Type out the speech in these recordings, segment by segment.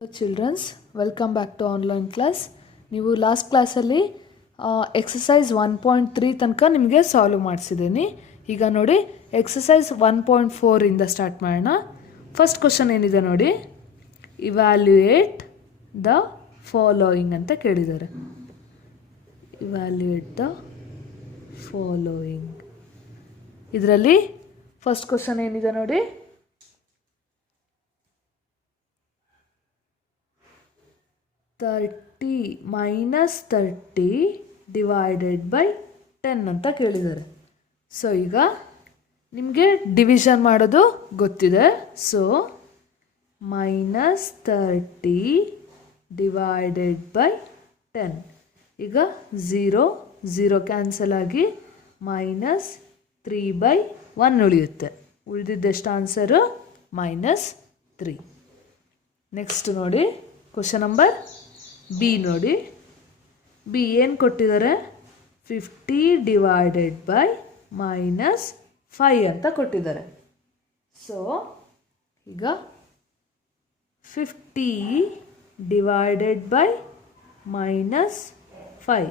Children's, welcome back to online class. ನೀವು last ಕ್ಲಾಸಲ್ಲಿ exercise 1.3 ತನಕ ನಿಮಗೆ ಸಾಲ್ವ್ ಮಾಡಿಸಿದ್ದೀನಿ. ಈಗ ನೋಡಿ ಎಕ್ಸಸೈಸ್ 1.4 ಇಂದ ಸ್ಟಾರ್ಟ್ ಮಾಡೋಣ. ಫಸ್ಟ್ ಕ್ವಶನ್ ಏನಿದೆ ನೋಡಿ, ಇವ್ಯಾಲ್ಯೂಯೇಟ್ ದ ಫಾಲೋಯಿಂಗ್ ಅಂತ ಕೇಳಿದ್ದಾರೆ. Evaluate the following. ಇದರಲ್ಲಿ ಫಸ್ಟ್ ಕ್ವಶನ್ ಏನಿದೆ ನೋಡಿ, 30 -30 ಡಿವೈಡೆಡ್ ಬೈ 10 ಅಂತ ಕೇಳಿದ್ದಾರೆ. ಸೊ ಈಗ ನಿಮಗೆ ಡಿವಿಷನ್ ಮಾಡೋದು ಗೊತ್ತಿದೆ. So -30 divided by 10. ಈಗ 0 ಕ್ಯಾನ್ಸಲ್ ಆಗಿ -3/1 ಉಳಿಯುತ್ತೆ. ಉಳಿದಿದ್ದೆಷ್ಟು ಆನ್ಸರು? -3. ನೆಕ್ಸ್ಟ್ ನೋಡಿ ಕ್ವಶನ್ ನಂಬರ್ ಬಿ ನೋಡಿ. ಬಿ ಏನು ಕೊಟ್ಟಿದ್ದಾರೆ? 50 ಡಿವೈಡೆಡ್ ಬೈ -5 ಅಂತ ಕೊಟ್ಟಿದ್ದಾರೆ. ಸೊ ಈಗ 50 ಡಿವೈಡೆಡ್ ಬೈ -5.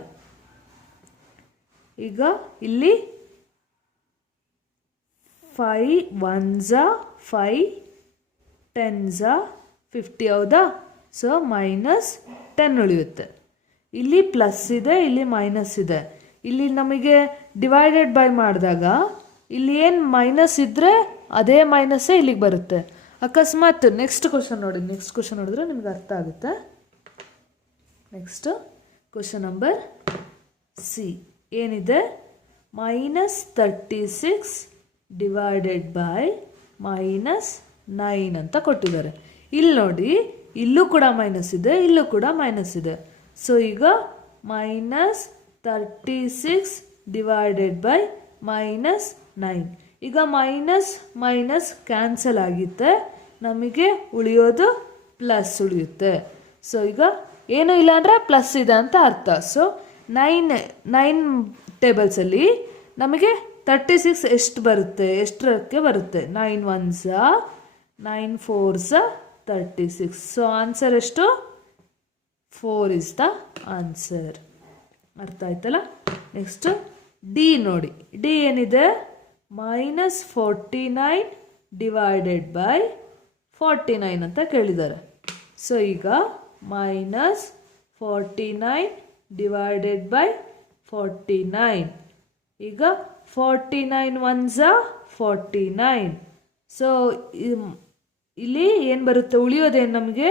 ಈಗ ಇಲ್ಲಿ 5 1s 5 10s 50 ಹೌದಾ? ಸೊ -10 ಉಳಿಯುತ್ತೆ. ಇಲ್ಲಿ ಪ್ಲಸ್ ಇದೆ, ಇಲ್ಲಿ ಮೈನಸ್ ಇದೆ. ಇಲ್ಲಿ ನಮಗೆ ಡಿವೈಡೆಡ್ ಬೈ ಮಾಡಿದಾಗ ಇಲ್ಲಿ ಏನು ಮೈನಸ್ ಇದ್ದರೆ ಅದೇ ಮೈನಸ್ಸೇ ಇಲ್ಲಿಗೆ ಬರುತ್ತೆ. ಅಕಸ್ಮಾತ್ ನೆಕ್ಸ್ಟ್ ಕ್ವಶನ್ ನೋಡಿ, ನೆಕ್ಸ್ಟ್ ಕ್ವಶನ್ ನೋಡಿದ್ರೆ ನಿಮ್ಗೆ ಅರ್ಥ ಆಗುತ್ತೆ. ನೆಕ್ಸ್ಟ್ ಕ್ವಶನ್ ನಂಬರ್ ಸಿ ಏನಿದೆ? -36 ಡಿವೈಡೆಡ್ ಬೈ -9 ಅಂತ ಕೊಟ್ಟಿದ್ದಾರೆ. ಇಲ್ಲಿ ನೋಡಿ, ಇಲ್ಲೂ ಕೂಡ ಮೈನಸ್ ಇದೆ, ಇಲ್ಲೂ ಕೂಡ ಮೈನಸ್ ಇದೆ. ಸೊ ಈಗ -36 ಡಿವೈಡೆಡ್ ಬೈ -9. ಈಗ ಮೈನಸ್ ಕ್ಯಾನ್ಸಲ್ ಆಗುತ್ತೆ, ನಮಗೆ ಉಳಿಯೋದು ಪ್ಲಸ್ ಉಳಿಯುತ್ತೆ. ಸೊ ಈಗ ಏನೂ ಇಲ್ಲ ಅಂದರೆ ಪ್ಲಸ್ ಇದೆ ಅಂತ ಅರ್ಥ. ಸೊ 9 ಟೇಬಲ್ಸಲ್ಲಿ ನಮಗೆ 36 ಎಷ್ಟು ಬರುತ್ತೆ? ಎಷ್ಟರಕ್ಕೆ ಬರುತ್ತೆ? 9 1s 9 4s 36. ಸೊ ಆನ್ಸರ್ ಎಷ್ಟು? 4 ಇಸ್ ದ ಆನ್ಸರ್. ಅರ್ಥ ಆಯ್ತಲ್ಲ? ನೆಕ್ಸ್ಟ್ ಡಿ ನೋಡಿ. ಡಿ ಏನಿದೆ? -49 ಡಿವೈಡೆಡ್ ಬೈ 49 ಅಂತ ಕೇಳಿದ್ದಾರೆ. ಸೊ ಈಗ -49 ಡಿವೈಡೆಡ್ ಬೈ 49. ಈಗ 49 1s 49. ಸೊ ಇಲ್ಲಿ ಏನು ಬರುತ್ತೆ? ಉಳಿಯೋದೇನು ನಮಗೆ?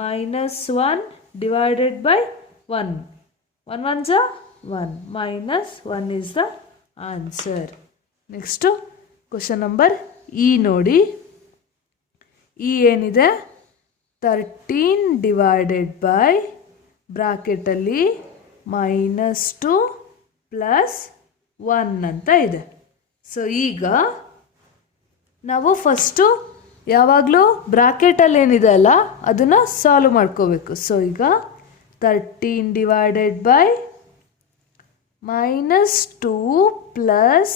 -1 divided by 1. 1 1s 1. -1 is the answer. Next question number E ನೋಡಿ. ಇ ಏನಿದೆ? 13 ಡಿವೈಡೆಡ್ ಬೈ ಬ್ರಾಕೆಟಲ್ಲಿ -2 + 1 ಅಂತ ಇದೆ. ಸೊ ಈಗ ನಾವು ಫಸ್ಟು ಯಾವಾಗಲೂ ಬ್ರಾಕೆಟಲ್ಲಿ ಏನಿದೆ ಅಲ್ಲ ಅದನ್ನು ಸಾಲ್ವ್ ಮಾಡ್ಕೋಬೇಕು. ಸೊ ಈಗ 13 ಡಿವೈಡೆಡ್ ಬೈ -2 +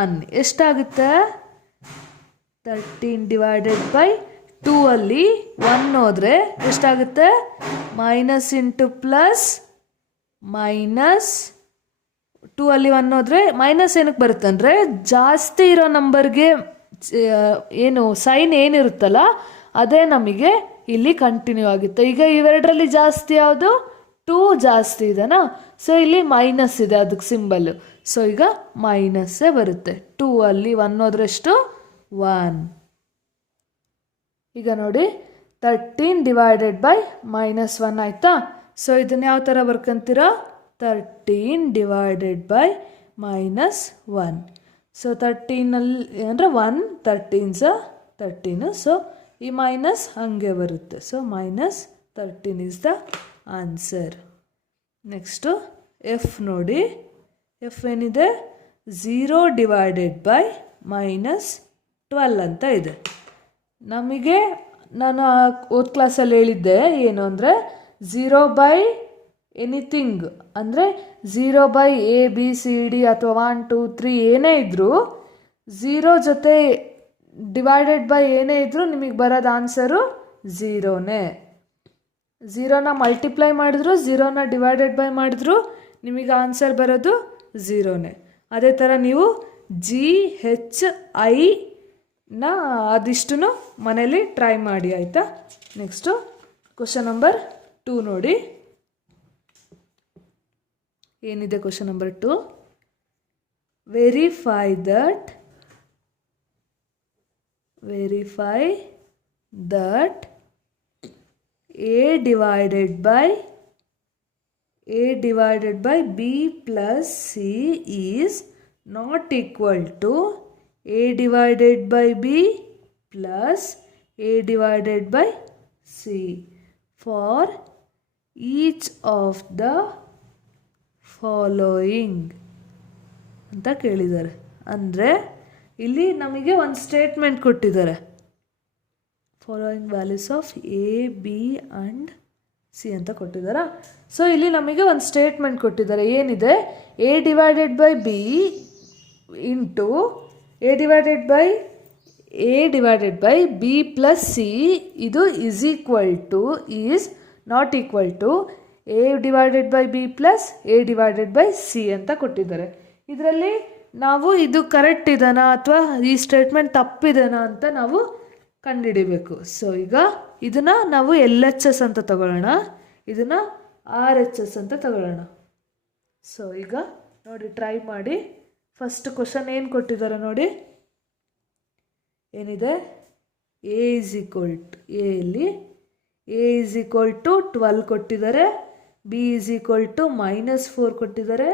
1 ಎಷ್ಟಾಗುತ್ತೆ? 13 ಡಿವೈಡೆಡ್ ಬೈ 2 ಅಲ್ಲಿ 1 ಹೋದರೆ ಎಷ್ಟಾಗುತ್ತೆ? Minus into plus minus. 2 ಅಲ್ಲಿ 1 ಹೋದರೆ ಮೈನಸ್ ಏನಕ್ಕೆ ಬರುತ್ತೆ ಅಂದರೆ ಜಾಸ್ತಿ ಇರೋ ನಂಬರ್ಗೆ ಏನು ಸೈನ್ ಏನಿರುತ್ತಲ್ಲ ಅದೇ ನಮಗೆ ಇಲ್ಲಿ ಕಂಟಿನ್ಯೂ ಆಗುತ್ತೆ. ಈಗ ಇವೆರಡರಲ್ಲಿ ಜಾಸ್ತಿ ಯಾವುದು? 2 ಜಾಸ್ತಿ ಇದೆನಾ? ಸೊ ಇಲ್ಲಿ ಮೈನಸ್ ಇದೆ ಅದಕ್ಕೆ ಸಿಂಬಲ್ಲು. ಸೊ ಈಗ ಮೈನಸ್ಸೇ ಬರುತ್ತೆ. 2 ಅಲ್ಲಿ 1 ಹೋದ್ರೆ ಎಷ್ಟು? 1. ಈಗ ನೋಡಿ 13 ಡಿವೈಡೆಡ್ ಬೈ -1 ಆಯಿತಾ? ಸೊ ಇದನ್ನು ಯಾವ ಥರ ಬರ್ಕೊಂತೀರಾ? 13 ಡಿವೈಡೆಡ್ ಬೈ -1. ಸೊ 13ಅಲ್ಲಿ ಅಂದರೆ 1 13s 13. ಸೊ ಈ ಮೈನಸ್ ಹಾಗೆ ಬರುತ್ತೆ. So -13 is the answer. Next F ನೋಡಿ. ಎಫ್ ಏನಿದೆ? 0 ಡಿವೈಡೆಡ್ ಬೈ -12 ಅಂತ ಇದೆ. ನಮಗೆ ನಾನು ಓದ್ ಕ್ಲಾಸಲ್ಲಿ ಹೇಳಿದ್ದೆ ಏನು ಅಂದರೆ 0 ಬೈ ಎನಿಥಿಂಗ್ ಅಂದರೆ 0 ಬೈ ABCD ಅಥವಾ 1 2 3 ಏನೇ ಇದ್ದರೂ 0 ಜೊತೆ ಡಿವೈಡೆಡ್ ಬೈ ಏನೇ ಇದ್ದರೂ ನಿಮಗೆ ಬರೋದು ಆನ್ಸರು ಝೀರೋನೇ. ಝೀರೋನ ಮಲ್ಟಿಪ್ಲೈ ಮಾಡಿದ್ರು ಝೀರೋನ ಡಿವೈಡೆಡ್ ಬೈ ಮಾಡಿದ್ರು ನಿಮಗೆ ಆನ್ಸರ್ ಬರೋದು ಝೀರೋನೇ. ಅದೇ ಥರ ನೀವು GHIನ ಅದಿಷ್ಟು ಮನೇಲಿ ಟ್ರೈ ಮಾಡಿ, ಆಯಿತಾ. ನೆಕ್ಸ್ಟು ಕ್ವಶನ್ ನಂಬರ್ 2 ನೋಡಿ. ಏನಿದೆ question number 2? Verify that A divided by B plus C is not equal to A divided by B plus A divided by C for each of the following ಅಂತ ಕೇಳಿದ್ದಾರೆ. ಅಂದರೆ ಇಲ್ಲಿ ನಮಗೆ ಒಂದು statement ಕೊಟ್ಟಿದ್ದಾರೆ. Following values of A, B and C ಅಂತ ಕೊಟ್ಟಿದ್ದಾರಾ. So ಇಲ್ಲಿ ನಮಗೆ ಒಂದು ಸ್ಟೇಟ್ಮೆಂಟ್ ಕೊಟ್ಟಿದ್ದಾರೆ. ಏನಿದೆ? A divided by B into A divided by B plus C ಇದು is not equal to A divided by B plus A divided by C ಅಂತ ಕೊಟ್ಟಿದ್ದಾರೆ. ಇದರಲ್ಲಿ ನಾವು ಇದು ಕರೆಕ್ಟ್ ಇದೆನಾ ಅಥವಾ ಈ ಸ್ಟೇಟ್ಮೆಂಟ್ ತಪ್ಪಿದೆನಾ ಅಂತ ನಾವು ಕಂಡುಹಿಡಿಬೇಕು. ಸೊ ಈಗ ಇದನ್ನು ನಾವು LHS ಅಂತ ತಗೊಳ್ಳೋಣ, ಇದನ್ನು RHS ಅಂತ ತಗೊಳ್ಳೋಣ. ಸೊ ಈಗ ನೋಡಿ, ಟ್ರೈ ಮಾಡಿ. ಫಸ್ಟ್ ಕ್ವಶನ್ ಏನು ಕೊಟ್ಟಿದ್ದಾರೆ ನೋಡಿ. ಏನಿದೆ? A ಇಲ್ಲಿ A = 12 ಕೊಟ್ಟಿದ್ದಾರೆ, B -4 ಕೊಟ್ಟಿದ್ದಾರೆ,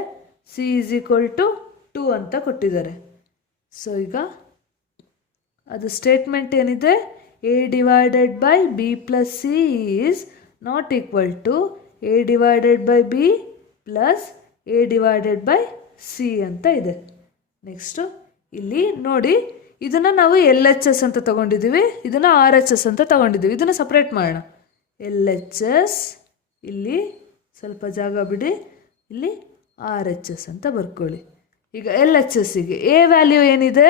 C = 2 ಅಂತ ಕೊಟ್ಟಿದ್ದಾರೆ. ಸೊ ಈಗ ಅದು ಸ್ಟೇಟ್ಮೆಂಟ್ ಏನಿದೆ? A divided by B plus C is not equal to A divided by B plus A divided by C ಅಂತ ಇದೆ. ನೆಕ್ಸ್ಟು ಇಲ್ಲಿ ನೋಡಿ, ಇದನ್ನು ನಾವು LHS ಅಂತ ತಗೊಂಡಿದ್ದೀವಿ, ಇದನ್ನು RHS ಅಂತ ತಗೊಂಡಿದ್ದೀವಿ. ಇದನ್ನು ಸಪ್ರೇಟ್ ಮಾಡೋಣ. LHS ಇಲ್ಲಿ ಸ್ವಲ್ಪ ಜಾಗ ಬಿಡಿ, ಇಲ್ಲಿ RHS ಅಂತ ಬರ್ಕೊಳ್ಳಿ. ಈಗ LHSಗೆ A ವ್ಯಾಲ್ಯೂ ಏನಿದೆ?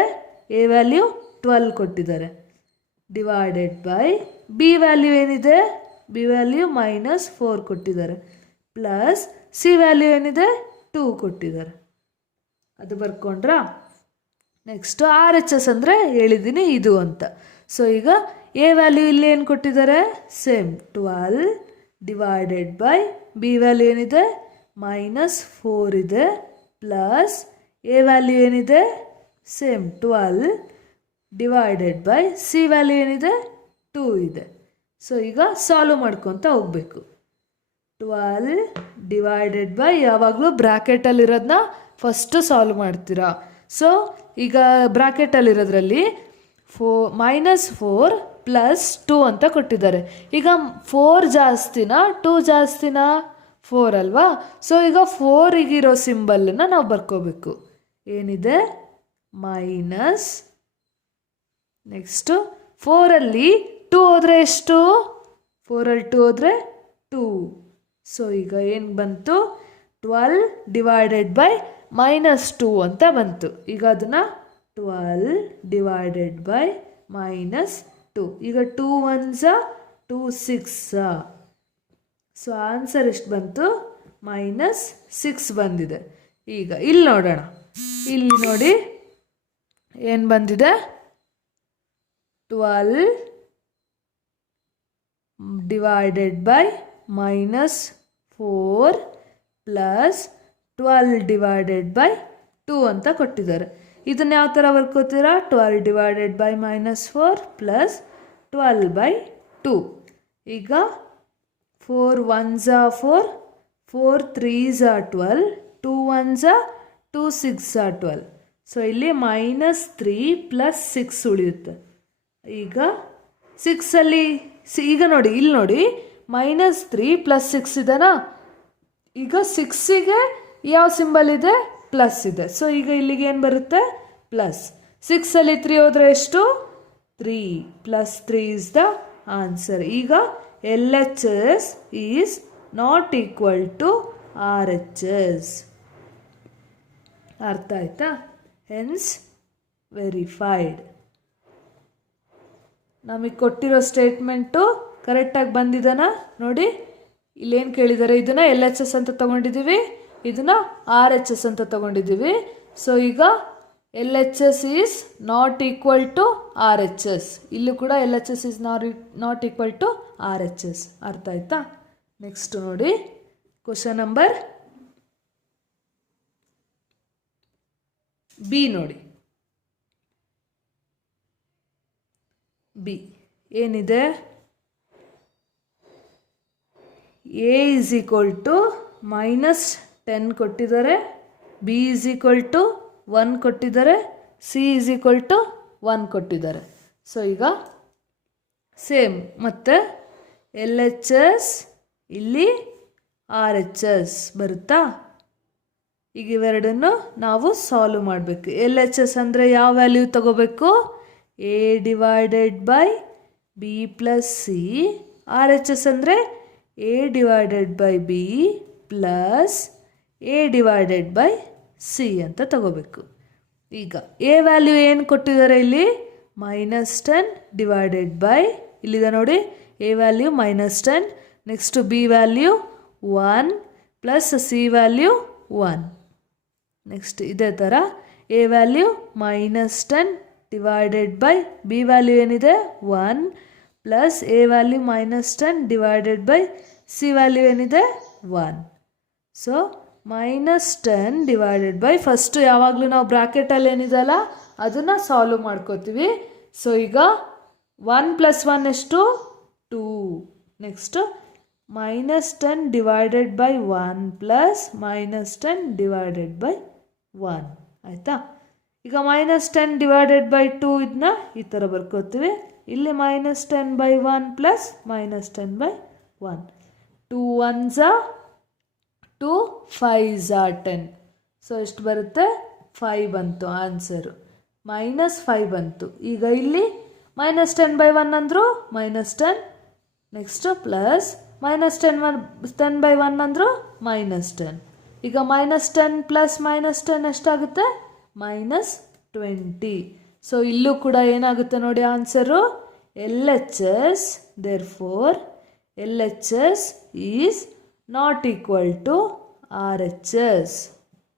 A ವ್ಯಾಲ್ಯೂ 12 ಕೊಟ್ಟಿದ್ದಾರೆ. ಡಿವೈಡೆಡ್ ಬೈ B ವ್ಯಾಲ್ಯೂ ಏನಿದೆ? B ವ್ಯಾಲ್ಯೂ -4 ಕೊಟ್ಟಿದ್ದಾರೆ. ಪ್ಲಸ್ C ವ್ಯಾಲ್ಯೂ ಏನಿದೆ? 2 ಕೊಟ್ಟಿದ್ದಾರೆ. ಅದು ಬರ್ಕೊಂಡ್ರಾ? ನೆಕ್ಸ್ಟು RHS ಅಂದರೆ ಹೇಳಿದ್ದೀನಿ ಇದು ಅಂತ. ಸೊ ಈಗ A ವ್ಯಾಲ್ಯೂ ಇಲ್ಲಿ ಏನು ಕೊಟ್ಟಿದ್ದಾರೆ? Same 12 divided by B value ಏನಿದೆ? -4 ಇದೆ. ಪ್ಲಸ್ A ವ್ಯಾಲ್ಯೂ ಏನಿದೆ? Same 12 divided by C value ಏನಿದೆ? 2 ಇದೆ. ಸೊ ಈಗ ಸಾಲ್ವ್ ಮಾಡ್ಕೊತ ಹೋಗಬೇಕು. 12 ಡಿವೈಡೆಡ್ ಬೈ, ಯಾವಾಗಲೂ ಬ್ರ್ಯಾಕೆಟಲ್ಲಿರೋದನ್ನ ಫಸ್ಟು ಸಾಲ್ವ್ ಮಾಡ್ತೀರಾ. ಸೊ ಈಗ ಬ್ರ್ಯಾಕೆಟಲ್ಲಿರೋದ್ರಲ್ಲಿ -4 ಪ್ಲಸ್ 2 ಅಂತ ಕೊಟ್ಟಿದ್ದಾರೆ. ಈಗ 4 ಜಾಸ್ತಿನಾ 2 ಜಾಸ್ತಿನಾ? 4 ಅಲ್ವಾ. ಸೊ ಈಗ 4 ಸಿಂಬಲನ್ನು ನಾವು ಬರ್ಕೋಬೇಕು. ಏನಿದೆ? ಮೈನಸ್, ನೆಕ್ಸ್ಟು 4ಅಲ್ಲಿ 2 ಹೋದರೆ ಎಷ್ಟು? 4ಅಲ್ಲಿ 2 ಹೋದರೆ 2. ಸೊ ಈಗ ಏನು ಬಂತು? 12 ಡಿವೈಡೆಡ್ ಬೈ -2 ಅಂತ ಬಂತು. ಈಗ ಅದನ್ನು 12 ಡಿವೈಡೆಡ್ ಬೈ -2. ಈಗ 2 1s 2 6. ಸೊ ಆನ್ಸರ್ ಎಷ್ಟು ಬಂತು? -6 ಬಂದಿದೆ. ಈಗ ಇಲ್ಲಿ ನೋಡೋಣ. ಇಲ್ಲಿ ನೋಡಿ ಏನು ಬಂದಿದೆ? 12 divided by -4 plus 12 divided by 2 ಅಂತ ಕೊಟ್ಟಿದ್ದಾರೆ. ಇದನ್ನು ಯಾವ ಥರ ಬರ್ಕೋತೀರಾ? 12 ಡಿವೈಡೆಡ್ ಬೈ -4 ಪ್ಲಸ್ 12 ಬೈ 2. ಈಗ 4 1s 4, 4 3s 12, 2 1s 2 6 12. ಸೊ ಇಲ್ಲಿ -3 ಪ್ಲಸ್ 6 ಉಳಿಯುತ್ತೆ. ಈಗ 6ಅಲ್ಲಿ ಈಗ ನೋಡಿ, ಇಲ್ಲಿ ನೋಡಿ -3 ಪ್ಲಸ್ 6 ಇದೆನಾ? ಈಗ 6ಗೆ ಯಾವ ಸಿಂಬಲ್ ಇದೆ? ಪ್ಲಸ್ ಇದೆ. ಸೊ ಈಗ ಇಲ್ಲಿಗೆ ಏನು ಬರುತ್ತೆ? ಪ್ಲಸ್. 6ಅಲ್ಲಿ 3 ಹೋದರೆ ಎಷ್ಟು? 3 ಪ್ಲಸ್ 3 ಇಸ್ ದ ಆನ್ಸರ್. ಈಗ LHS is not equal to RHS. ಅರ್ಥ ಆಯ್ತಾ? Hence verified. ನಮಗೆ ಕೊಟ್ಟಿರೋ ಸ್ಟೇಟ್ಮೆಂಟು ಕರೆಕ್ಟಾಗಿ ಬಂದಿದ್ದಾನ ನೋಡಿ. ಇಲ್ಲೇನು ಕೇಳಿದ್ದಾರೆ, ಇದನ್ನು ಎಲ್ ಎಚ್ ಎಸ್ ಅಂತ ತೊಗೊಂಡಿದ್ದೀವಿ, ಇದನ್ನು ಆರ್ ಎಚ್ ಎಸ್ ಅಂತ ತೊಗೊಂಡಿದ್ದೀವಿ. ಸೊ ಈಗ L H S is not equal to R H S. ಇಲ್ಲೂ ಕೂಡ L H S is not equal to R H S. ಅರ್ಥ ಆಯ್ತಾ? ನೆಕ್ಸ್ಟ್ ನೋಡಿ, ಕ್ವಶನ್ ನಂಬರ್ ಬಿ ನೋಡಿ. ಬಿ ಏನಿದೆ, ಎ ಈಸ್ ಈಕ್ವಲ್ ಟು -10 ಕೊಟ್ಟಿದ್ದಾರೆ, ಬಿ ಈಸ್ ಈಕ್ವಲ್ ಟು 1 ಕೊಟ್ಟಿದ್ದಾರೆ, C is equal to 1 ಕೊಟ್ಟಿದ್ದಾರೆ. ಸೊ ಈಗ ಸೇಮ್ ಮತ್ತೆ ಎಲ್ ಎಚ್ ಎಸ್ ಇಲ್ಲಿ ಆರ್ ಎಚ್ ಎಸ್ ಬರುತ್ತಾ? ಈಗ ಇವೆರಡನ್ನು ನಾವು ಸಾಲ್ವ್ ಮಾಡಬೇಕು. ಎಲ್ ಎಚ್ ಎಸ್ ಅಂದರೆ ಯಾವ ವ್ಯಾಲ್ಯೂ ತಗೋಬೇಕು? A divided by B plus C. R H S ಅಂದರೆ A divided by B plus A divided by C ಅಂತ ತಗೋಬೇಕು. ಈಗ ಎ ವ್ಯಾಲ್ಯೂ ಏನು ಕೊಟ್ಟಿದ್ದಾರೆ ಇಲ್ಲಿ? -10 ಡಿವೈಡೆಡ್ ಬೈ, ಇಲ್ಲಿದೆ ನೋಡಿ, A value -10, next B value 1 plus C value 1. Next ಇದೇ ಥರ A value -10 divided by B value ಏನಿದೆ 1 plus A value -10 divided by C value ಏನಿದೆ 1. ಸೊ -10 ಡಿವೈಡೆಡ್ ಬೈ, ಫಸ್ಟು ಯಾವಾಗಲೂ ನಾವು ಬ್ರ್ಯಾಕೆಟಲ್ಲಿ ಏನಿದೆಲ್ಲ ಅದನ್ನು ಸಾಲ್ವ್ ಮಾಡ್ಕೋತೀವಿ. ಸೊ ಈಗ 1 + 1 ಎಷ್ಟು? 2. Next -10 divided by 1 plus -10 divided by 1. ಆಯಿತಾ? ಈಗ -10 ಡಿವೈಡೆಡ್ ಬೈ 2 ಇದನ್ನ ಈ ಥರ ಬರ್ಕೋತೀವಿ. ಇಲ್ಲಿ -10 by 1 plus -10 by 1. 2 1s 2, 5s 10. So ಎಷ್ಟು ಬರುತ್ತೆ? 5 ಬಂತು ಆನ್ಸರು. -5 ಬಂತು. ಈಗ ಇಲ್ಲಿ -10 ಬೈ 1 ಅಂದರು -10, ನೆಕ್ಸ್ಟ್ ಪ್ಲಸ್ -10 ಬೈ 1 ಅಂದರು -10. ಈಗ -10 ಪ್ಲಸ್ -10 ಎಷ್ಟಾಗುತ್ತೆ? -20. ಸೊ ಇಲ್ಲೂ ಕೂಡ ಏನಾಗುತ್ತೆ ನೋಡಿ answer? L H S, therefore L H S is not equal to R H S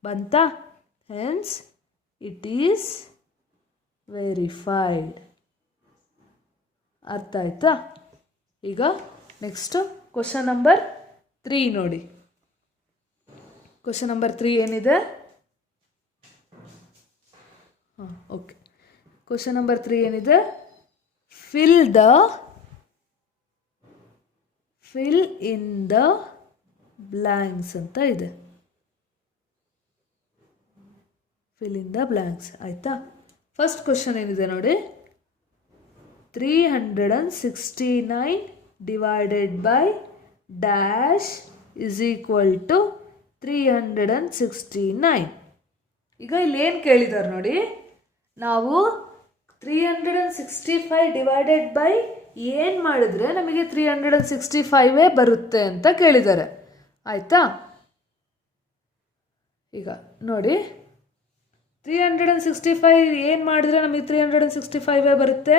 ಬಂತಾ? Hence it is verified. ಅರ್ಥ ಆಯ್ತಾ? ಈಗ ನೆಕ್ಸ್ಟ್ ಕ್ವಶನ್ ನಂಬರ್ 3 ನೋಡಿ. ಕ್ವಶನ್ ನಂಬರ್ 3 ಏನಿದೆ? ಓಕೆ, ಕ್ವಶನ್ ನಂಬರ್ 3 ಏನಿದೆ? ಫಿಲ್ ಇನ್ ದ ಬ್ಲ್ಯಾಂಕ್ಸ್ ಅಂತ ಇದೆ. Fill in the blanks. ಆಯ್ತಾ? ಫಸ್ಟ್ ಕ್ವಶನ್ ಏನಿದೆ ನೋಡಿ, 369 divided by dash is equal to 369. ಈಗ ಇಲ್ಲಿ ಏನು ಕೇಳಿದ್ದಾರೆ ನೋಡಿ, ನಾವು 365 ಡಿವೈಡೆಡ್ ಬೈ ಏನು ಮಾಡಿದ್ರೆ ನಮಗೆ 365 ಬರುತ್ತೆ ಅಂತ ಕೇಳಿದ್ದಾರೆ. ಆಯಿತಾ? ಈಗ ನೋಡಿ, 365 ಏನು ಮಾಡಿದ್ರೆ ನಮಗೆ 365 ಬರುತ್ತೆ?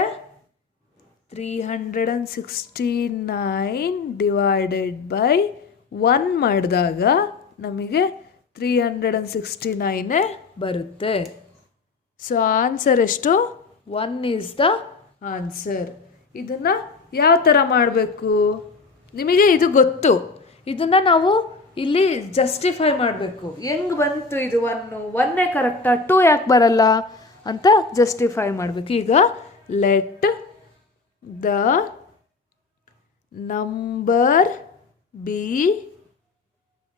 369 ಡಿವೈಡೆಡ್ ಬೈ 1 ಮಾಡಿದಾಗ ನಮಗೆ 369 ಬರುತ್ತೆ. ಸೊ ಆನ್ಸರ್ ಎಷ್ಟು? 1 ಈಸ್ ದ ಆನ್ಸರ್. ಇದನ್ನು ಯಾವ ಥರ ಮಾಡಬೇಕು? ನಿಮಗೆ ಇದು ಗೊತ್ತು. ಇದನ್ನು ನಾವು ಇಲ್ಲಿ ಜಸ್ಟಿಫೈ ಮಾಡಬೇಕು. ಹೆಂಗೆ ಬಂತು ಇದು? 1 ಕರೆಕ್ಟಾ? 2 ಯಾಕೆ ಬರಲ್ಲ ಅಂತ ಜಸ್ಟಿಫೈ ಮಾಡಬೇಕು. ಈಗ let the number be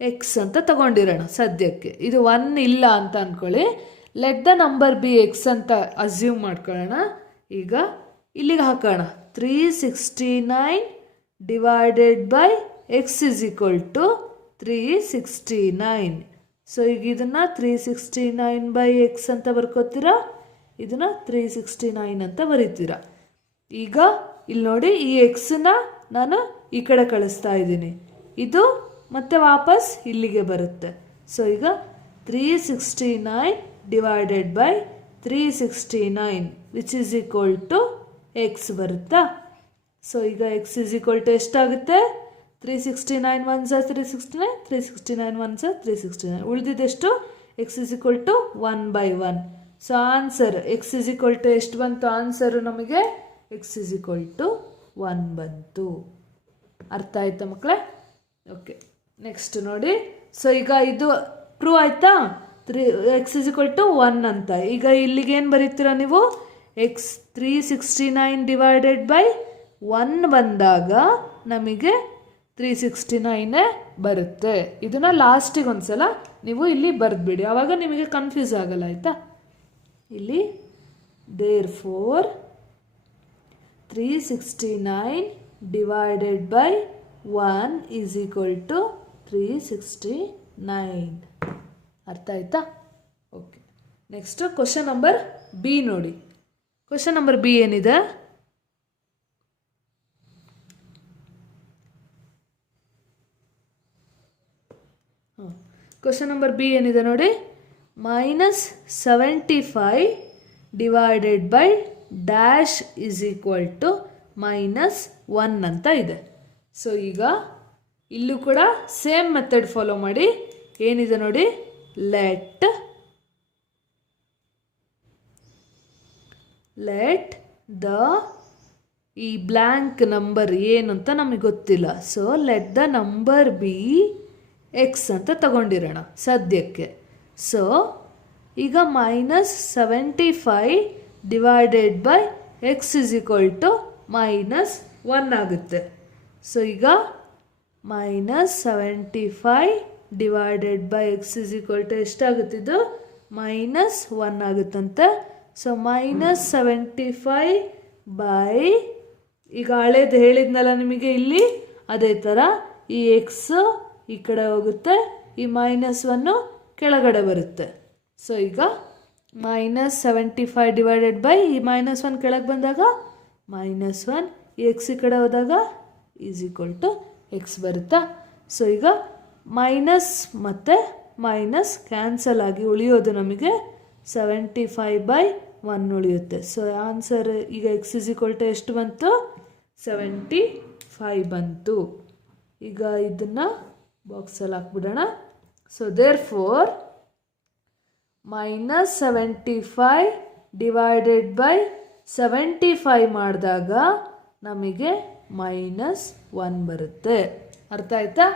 X ಅಂತ ತಗೊಂಡಿರೋಣ ಸದ್ಯಕ್ಕೆ. ಇದು 1 ಇಲ್ಲ ಅಂತ ಅಂದ್ಕೊಳ್ಳಿ. Let the number be X ಅಂತ ಅಸ್ಯೂಮ್ ಮಾಡ್ಕೊಳ್ಳೋಣ. ಈಗ ಇಲ್ಲಿಗೆ ಹಾಕೋಣ, 369 divided by X is equal to 369. So ಈಗ ಇದನ್ನು 369 ಬೈ ಎಕ್ಸ್ ಅಂತ ಬರ್ಕೋತೀರಾ, ಇದನ್ನು 369 ಅಂತ ಬರೀತೀರಾ. ಈಗ ಇಲ್ಲಿ ನೋಡಿ, ಈ ಎಕ್ಸನ್ನ ನಾನು ಈ ಕಡೆ ಕಳಿಸ್ತಾ ಇದ್ದೀನಿ, ಇದು ಮತ್ತೆ ವಾಪಸ್ ಇಲ್ಲಿಗೆ ಬರುತ್ತೆ. ಸೊ ಈಗ 369 divided by 369 which is equal to X ಬರುತ್ತಾ? ಸೊ ಈಗ ಎಕ್ಸ್ ಇಸ್ ಈಕ್ವಲ್ ಟು ಎಷ್ಟಾಗುತ್ತೆ 369 1 ಸ 369 369 1 ಸ 369 ಉಳಿದಿದ್ದೆಷ್ಟು X is equal to 1/1. So answer X is equal to ಎಷ್ಟು ಬಂತು ಆನ್ಸರು ನಮಗೆ ಎಕ್ಸ್ ಇಸ್ ಈಕ್ವಲ್ ಟು 1 ಬಂತು. ಅರ್ಥ ಆಯ್ತಾ ಮಕ್ಕಳೇ? ಓಕೆ, ನೆಕ್ಸ್ಟ್ ನೋಡಿ. ಸೊ ಈಗ ಇದು ಪ್ರೂವ್ ಆಯ್ತಾ, ಎಕ್ಸ್ ಇಸ್ ಈಕ್ವಲ್ ಟು 1 ಅಂತ. ಈಗ ಇಲ್ಲಿಗೆ ಏನು ಬರೀತೀರಾ ನೀವು, ಎಕ್ಸ್ 369 ಡಿವೈಡೆಡ್ ಬೈ 1 ಬಂದಾಗ ನಮಗೆ 369 ಬರುತ್ತೆ. ಇದನ್ನು ಲಾಸ್ಟಿಗೆ ಒಂದ್ಸಲ ನೀವು ಇಲ್ಲಿ ಬರೆದ್ಬಿಡಿ, ಆವಾಗ ನಿಮಗೆ ಕನ್ಫ್ಯೂಸ್ ಆಗಲ್ಲ. ಆಯಿತಾ? ಇಲ್ಲಿ there four 369 divided by 1 is equal to 369. ಅರ್ಥ ಆಯ್ತಾ? Okay, next question number B ನೋಡಿ. ಕ್ವಶನ್ ನಂಬರ್ ಬಿ ಏನಿದೆ, ಕ್ವಶನ್ ನಂಬರ್ ಬಿ ಏನಿದೆ ನೋಡಿ. -75 divided by dash is equal to -1 ಅಂತ ಇದೆ. ಸೊ ಈಗ ಇಲ್ಲೂ ಕೂಡ ಸೇಮ್ ಮೆಥಡ್ ಫಾಲೋ ಮಾಡಿ. ಏನಿದೆ ನೋಡಿ, ಲೆಟ್ ದ ಈ ಬ್ಲ್ಯಾಂಕ್ ನಂಬರ್ ಏನು ಅಂತ ನಮಗೆ ಗೊತ್ತಿಲ್ಲ. So let the number be X ಅಂತ ತಗೊಂಡಿರೋಣ ಸದ್ಯಕ್ಕೆ. ಸೊ ಈಗ -75 divided by X is equal to -1 ಆಗುತ್ತೆ. ಸೊ ಈಗ -75 divided by X is equal to ಎಷ್ಟಾಗುತ್ತಿದ್ದು -1 ಆಗುತ್ತಂತೆ. ಸೊ -75 ಬೈ, ಈಗ ಹಳೇದು ಹೇಳಿದ್ನಲ್ಲ ನಿಮಗೆ ಇಲ್ಲಿ, ಅದೇ ಥರ ಈ ಎಕ್ಸ್ ಈ ಕಡೆ ಹೋಗುತ್ತೆ, ಈ -1 ಕೆಳಗಡೆ ಬರುತ್ತೆ. ಸೊ ಈಗ -75 ಡಿವೈಡೆಡ್ ಬೈ ಈ -1 ಕೆಳಗೆ ಬಂದಾಗ -1, ಈ ಎಕ್ಸ್ ಈ ಕಡೆ ಹೋದಾಗ ಈಸ್ ಈಕ್ವಲ್ ಟು ಎಕ್ಸ್ ಬರುತ್ತಾ. ಸೊ ಈಗ ಮೈನಸ್ ಮತ್ತು ಮೈನಸ್ ಕ್ಯಾನ್ಸಲ್ ಆಗಿ ಉಳಿಯೋದು ನಮಗೆ 75/1 ಉಳಿಯುತ್ತೆ. ಸೊ ಆನ್ಸರ್ ಈಗ ಎಕ್ಸ್ ಇಸ್ ಈಕ್ವಲ್ ಟು ಎಷ್ಟು ಬಂತು, 75 ಬಂತು. ಈಗ ಇದನ್ನು ಬಾಕ್ಸಲ್ಲಿ ಹಾಕ್ಬಿಡೋಣ. So therefore -75 divided by 75 ಮಾಡಿದಾಗ ನಮಗೆ -1 ಬರುತ್ತೆ. ಅರ್ಥ ಆಯ್ತಾ?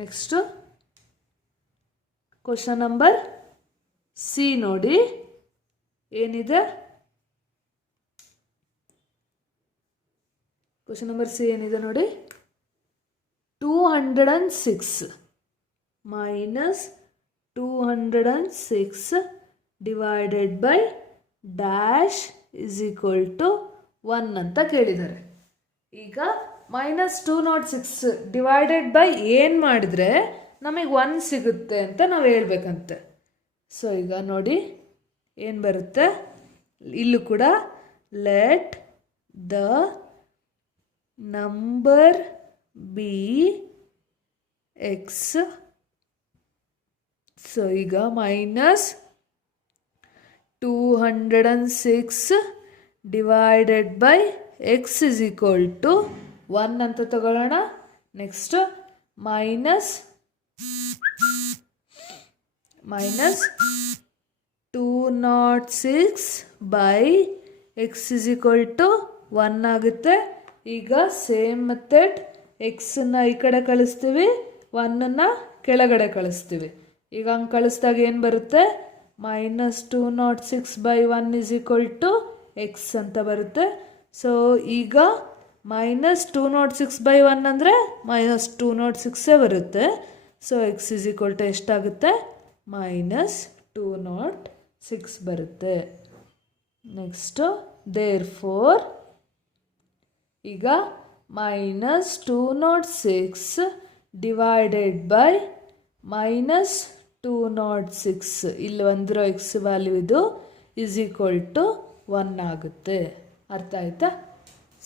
ನೆಕ್ಸ್ಟು ಕ್ವಶನ್ ನಂಬರ್ ಸಿ ನೋಡಿ. ಏನಿದೆ ಕ್ವಶನ್ ನಂಬರ್ ಸಿ ಏನಿದೆ ನೋಡಿ. 206 -206 divided by dash is equal to 1 ಅಂತ ಕೇಳಿದ್ದಾರೆ. ಈಗ -206 ಡಿವೈಡೆಡ್ ಬೈ ಏನು ಮಾಡಿದ್ರೆ ನಮಗೆ 1 ಸಿಗುತ್ತೆ ಅಂತ ನಾವು ಹೇಳ್ಬೇಕಂತೆ. ಸೊ ಈಗ ನೋಡಿ ಏನು ಬರುತ್ತೆ, ಇಲ್ಲೂ ಕೂಡ let the number be x. So ಈಗ -206 divided by X is equal to 1 ಅಂತ ತಗೊಳ್ಳೋಣ. Next -206 by X is equal to 1 ಆಗುತ್ತೆ. ಈಗ ಸೇಮ್ ಮೆಥಡ್, ಎಕ್ಸನ್ನು ಈ ಕಡೆ ಕಳಿಸ್ತೀವಿ, 1ಅನ್ನು ಕೆಳಗಡೆ ಕಳಿಸ್ತೀವಿ. ಈಗ ಹಂಗೆ ಕಳಿಸ್ದಾಗ ಏನು ಬರುತ್ತೆ, -206/1 ಇಸ್ ಈಕ್ವಲ್ ಟು ಎಕ್ಸ್ ಅಂತ ಬರುತ್ತೆ. ಸೊ ಈಗ -206/1 ಅಂದರೆ -206 ಬರುತ್ತೆ. So x is equal to ಎಷ್ಟಾಗುತ್ತೆ, -206 ಬರುತ್ತೆ. ನೆಕ್ಸ್ಟು ದೇರ್ ಫೋರ್ ಈಗ -206 ಡಿವೈಡೆಡ್ ಬೈ -206 ಇಲ್ಲಿ ಒಂದಿರೋ ಎಕ್ಸ್ ವ್ಯಾಲ್ಯೂ ಇದು ಇಸ್ ಈಕ್ವಲ್ ಟು 1 ಆಗುತ್ತೆ. ಅರ್ಥ ಆಯ್ತಾ?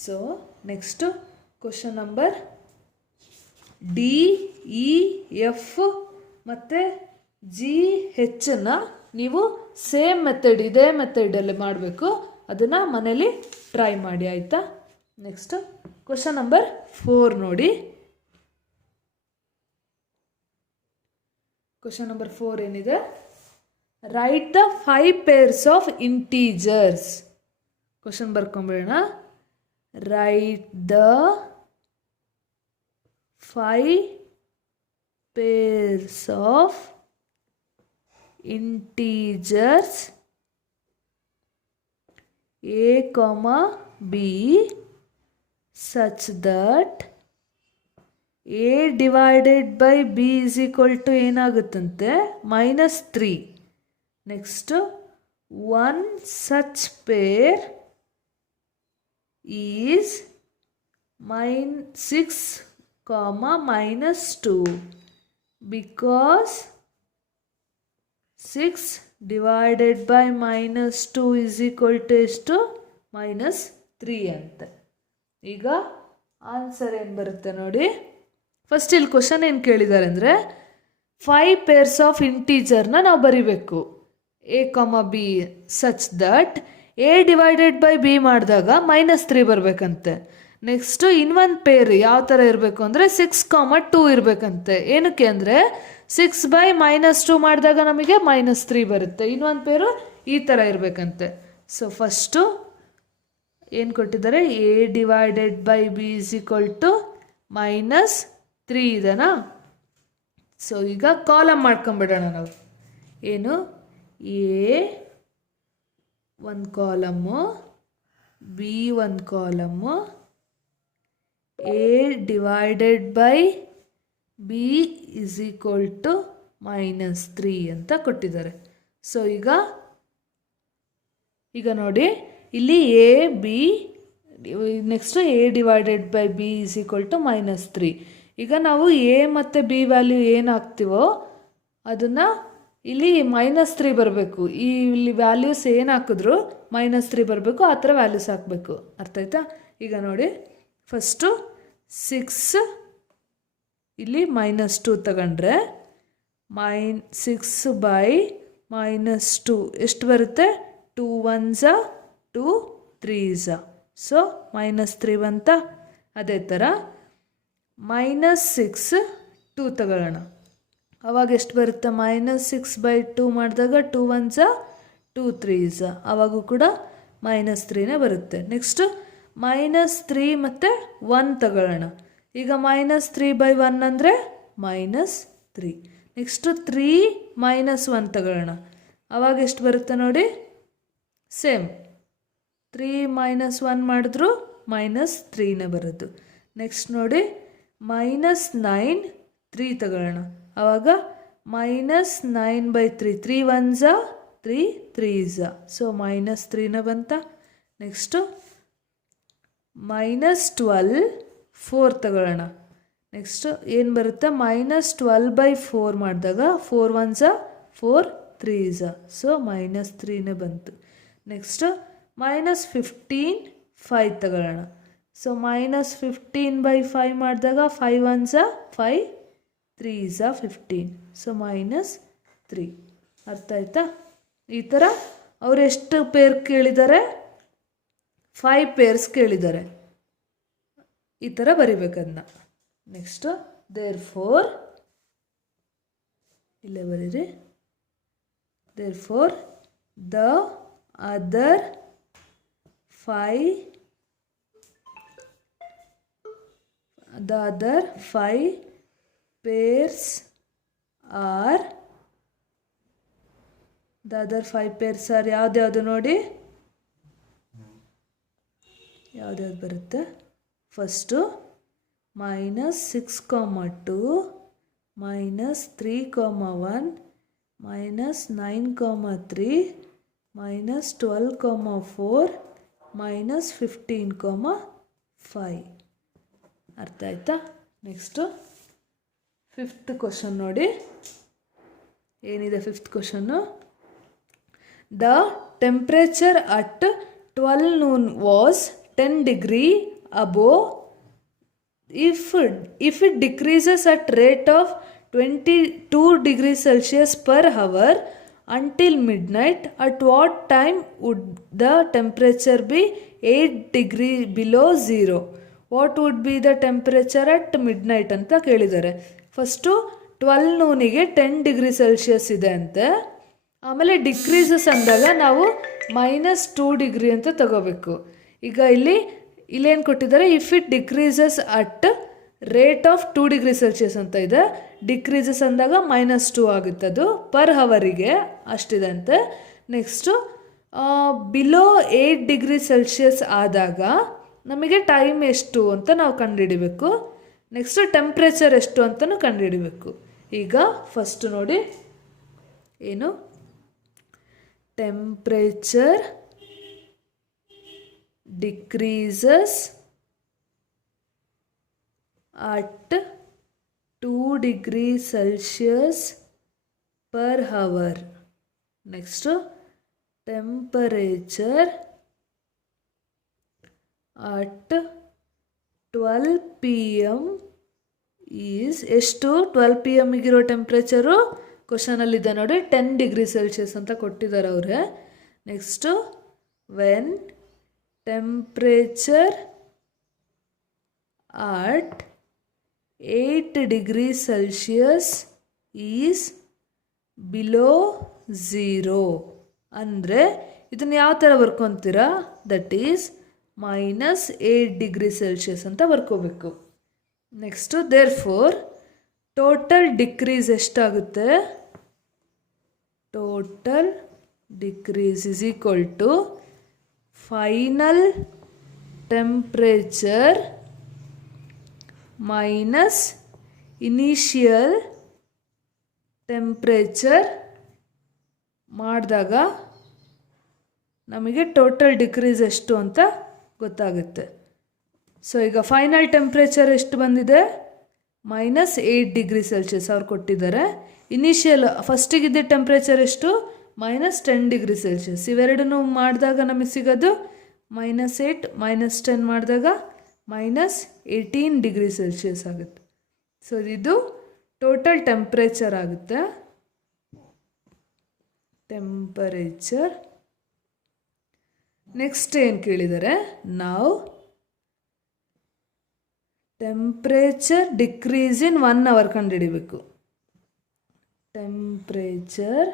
So next question number D, E, F ಮತ್ತು ಜಿ, ಹೆಚನ್ನು ನೀವು ಸೇಮ್ ಮೆಥಡ್, ಇದೇ ಮೆಥಡಲ್ಲಿ ಮಾಡಬೇಕು. ಅದನ್ನು ಮನೇಲಿ ಟ್ರೈ ಮಾಡಿ ಆಯಿತಾ. ನೆಕ್ಸ್ಟ್ ಕ್ವಶನ್ ನಂಬರ್ 4 ನೋಡಿ. ಕ್ವಶನ್ ನಂಬರ್ 4 ಏನಿದೆ, write the 5 pairs of integers. Question ಬರ್ಕೊಂಬಿಡೋಣ. Write the 5 pairs of integers a, b such that a divided by b is equal to ಏನಾಗುತ್ತಂತೆ -3. Next one such pair is -6, -2 because 6 divided by -2 is equal to ಎಷ್ಟು -3 ಅಂತ. ಈಗ answer ಏನು ಬರುತ್ತೆ ನೋಡಿ. First ಇಲ್ಲಿ question ಏನು ಕೇಳಿದ್ದಾರೆ ಅಂದರೆ 5 pairs ಆಫ್ ಇಂಟೀಜರ್ನ ನಾವು ಬರಿಬೇಕು a, b such that a divided by b ಮಾಡಿದಾಗ -3 ಬರಬೇಕಂತೆ. ನೆಕ್ಸ್ಟು ಇನ್ನೊಂದು ಪೇರ್ ಯಾವ ಥರ ಇರಬೇಕು ಅಂದರೆ 6, 2 ಇರಬೇಕಂತೆ. ಏನಕ್ಕೆ ಅಂದರೆ 6 ಬೈ -2 ಮಾಡಿದಾಗ ನಮಗೆ -3 ಬರುತ್ತೆ. ಇನ್ನೊಂದು ಪೇರು ಈ ಥರ ಇರಬೇಕಂತೆ. ಸೊ ಫಸ್ಟು ಏನು ಕೊಟ್ಟಿದ್ದಾರೆ, a divided by b is equal to -3 ಇದೆನಾ. ಸೊ ಈಗ ಕಾಲಮ್ ಮಾಡ್ಕೊಂಬಿಡೋಣ ನಾವು. ಏನು, a ಒಂದು ಕಾಲಮ್ಮು, b ಒಂದು column, a divided by b is equal to -3 ಅಂತ ಕೊಟ್ಟಿದ್ದಾರೆ. ಸೊ ಈಗ ನೋಡಿ ಇಲ್ಲಿ a b next a divided by b is equal to -3. ಈಗ ನಾವು a ಮತ್ತು b ವ್ಯಾಲ್ಯೂ ಏನು ಹಾಕ್ತೀವೋ ಅದನ್ನು ಇಲ್ಲಿ -3 ಬರಬೇಕು. ಇಲ್ಲಿ ವ್ಯಾಲ್ಯೂಸ್ ಏನು ಹಾಕಿದ್ರು -3 ಬರಬೇಕು, ಆ ಥರ ವ್ಯಾಲ್ಯೂಸ್ ಹಾಕಬೇಕು. ಅರ್ಥ ಆಯ್ತಾ. ಈಗ ನೋಡಿ ಫಸ್ಟು 6 ಇಲ್ಲಿ -2 ತಗೊಂಡ್ರೆ 6 ಬೈ -2 ಎಷ್ಟು ಬರುತ್ತೆ, 2 1s 2 3s. ಸೊ -3 ಬಂತ. ಅದೇ ಥರ -6 2 ತಗೊಳ್ಳೋಣ, ಅವಾಗ ಎಷ್ಟು ಬರುತ್ತೆ, -6 ಬೈ 2 ಮಾಡಿದಾಗ 2 1s 2 3s, ಅವಾಗೂ ಕೂಡ -3ನೇ ಬರುತ್ತೆ. ನೆಕ್ಸ್ಟು -3 ಮತ್ತು 1 ತಗೊಳ್ಳೋಣ. ಈಗ -3 ಬೈ 1 ಅಂದರೆ -3. ನೆಕ್ಸ್ಟು 3 -1 ತಗೊಳ್ಳೋಣ, ಅವಾಗ ಎಷ್ಟು ಬರುತ್ತೆ ನೋಡಿ, ಸೇಮ್ 3 -1 ಮಾಡಿದ್ರು -3ನೇ ಬರೋದು. ನೆಕ್ಸ್ಟ್ ನೋಡಿ -9 3 ತಗೊಳ್ಳೋಣ, ಆವಾಗ -9 ಬೈ 3 3 1s 3 3s. ಸೊ -3ನೇ ಬಂತ. ನೆಕ್ಸ್ಟು -12 4 ತಗೊಳ್ಳೋಣ. ನೆಕ್ಸ್ಟು ಏನು ಬರುತ್ತೆ, -12 ಬೈ 4 ಮಾಡಿದಾಗ 4 1s 4 3s. ಸೊ -3ನೇ ಬಂತು. ನೆಕ್ಸ್ಟು -15 5 ತಗೊಳ್ಳೋಣ. ಸೊ -15 ಬೈ 5 ಮಾಡಿದಾಗ 5 1s 5 3s 15. ಸೊ -3. ಅರ್ಥ ಆಯ್ತಾ. ಈ ಥರ ಅವ್ರು ಎಷ್ಟು ಪೇರ್ ಕೇಳಿದ್ದಾರೆ, 5 pairs ಕೇಳಿದ್ದಾರೆ. ಈ ಥರ ಬರಿಬೇಕದನ್ನ. ನೆಕ್ಸ್ಟು ದೇರ್ಫೋರ್ ಇಲ್ಲೇ ಬರೀರಿ. Therefore the other 5 pairs are ಯಾವ್ದ್ಯಾವುದು ನೋಡಿ, ಯಾವ್ದ್ಯಾವ್ದು ಬರುತ್ತೆ. ಫಸ್ಟು -6, -2 -3, -1 -9, -3 -12, -4 -15, -5. ಅರ್ಥ ಆಯ್ತಾ. ನೆಕ್ಸ್ಟು 5th ಕ್ವಶನ್ ನೋಡಿ. ಏನಿದೆ 5th question, the temperature at 12 noon was 10 degree above. If it decreases at rate of 22 degrees Celsius per hour, until midnight, at what time would the temperature be 8 degree below 0? What would be the temperature at midnight ಅಂತ ಕೇಳಿದ್ದಾರೆ. First 12 nooniಗೆ 10 degree Celsius ಇದೆ ಅಂತೆ. ಆಮೇಲೆ decreases ಅಂದಾಗ ನಾವು -2 degree ಅಂತ ತಗೋಬೇಕು. ಈಗ ಇಲ್ಲೇನು ಕೊಟ್ಟಿದ್ದಾರೆ, if it decreases at rate of 2 degree Celsius ಅಂತ ಇದೆ. ಡಿಕ್ರೀಸಸ್ ಅಂದಾಗ -2 ಆಗುತ್ತೆ, ಅದು ಪರ್ ಹವರಿಗೆ ಅಷ್ಟಿದೆ ಅಂತೆ. ನೆಕ್ಸ್ಟು ಬಿಲೋ 8 ಡಿಗ್ರಿ ಸೆಲ್ಸಿಯಸ್ ಆದಾಗ ನಮಗೆ ಟೈಮ್ ಎಷ್ಟು ಅಂತ ನಾವು ಕಂಡುಹಿಡಿಬೇಕು. ನೆಕ್ಸ್ಟು ಟೆಂಪ್ರೇಚರ್ ಎಷ್ಟು ಅಂತಲೂ ಕಂಡುಹಿಡಿಬೇಕು. ಈಗ ಫಸ್ಟ್ ನೋಡಿ ಏನು, temperature decreases at 2 degree Celsius per hour. Next temperature at 12 PM is ಎಷ್ಟು? 12 PM ಇಗಿರೋ ಟೆಂಪ್ರೇಚರು ಕ್ವಶನಲ್ಲಿದೆ ನೋಡಿ, 10 ಡಿಗ್ರಿ ಸೆಲ್ಸಿಯಸ್ ಅಂತ ಕೊಟ್ಟಿದ್ದಾರೆ ಅವ್ರೆ. Next when temperature at 8 degree Celsius is below 0 ಅಂದರೆ ಇದನ್ನು ಯಾವ ಥರ ಬರ್ಕೊತೀರಾ? ದಟ್ ಈಸ್ -8 ಡಿಗ್ರಿ ಸೆಲ್ಸಿಯಸ್ ಅಂತ ಬರ್ಕೋಬೇಕು. Next therefore total decrease ಎಷ್ಟಾಗುತ್ತೆ? Total decrease is equal to final temperature minus initial temperature ಮಾಡಿದಾಗ ನಮಗೆ ಟೋಟಲ್ ಡಿಕ್ರೀಸ್ ಎಷ್ಟು ಅಂತ ಗೊತ್ತಾಗುತ್ತೆ. ಸೊ ಈಗ ಫೈನಲ್ ಟೆಂಪ್ರೇಚರ್ ಎಷ್ಟು ಬಂದಿದೆ? -8 ಡಿಗ್ರಿ ಸೆಲ್ಸಿಯಸ್ ಅವ್ರು ಕೊಟ್ಟಿದ್ದಾರೆ. ಇನಿಷಿಯಲ್ ಫಸ್ಟಿಗಿದ್ದ ಟೆಂಪ್ರೇಚರ್ ಎಷ್ಟು? -10 ಡಿಗ್ರಿ ಸೆಲ್ಸಿಯಸ್. ಇವೆರಡನ್ನೂ ಮಾಡಿದಾಗ ನಮಗೆ ಸಿಗೋದು -8 -10 ಮಾಡಿದಾಗ -18 ಡಿಗ್ರಿ ಸೆಲ್ಸಿಯಸ್ ಆಗುತ್ತೆ. ಸೊ ಇದು ಟೋಟಲ್ ಟೆಂಪ್ರೇಚರ್ ಆಗುತ್ತೆ. ಟೆಂಪರೇಚರ್ ನೆಕ್ಸ್ಟ್ ಏನು ಕೇಳಿದ್ದಾರೆ, ನಾವು ಟೆಂಪ್ರೇಚರ್ ಡಿಕ್ರೀಸ್ ಇನ್ 1 hour ಕಂಡುಹಿಡಿಬೇಕು. Temperature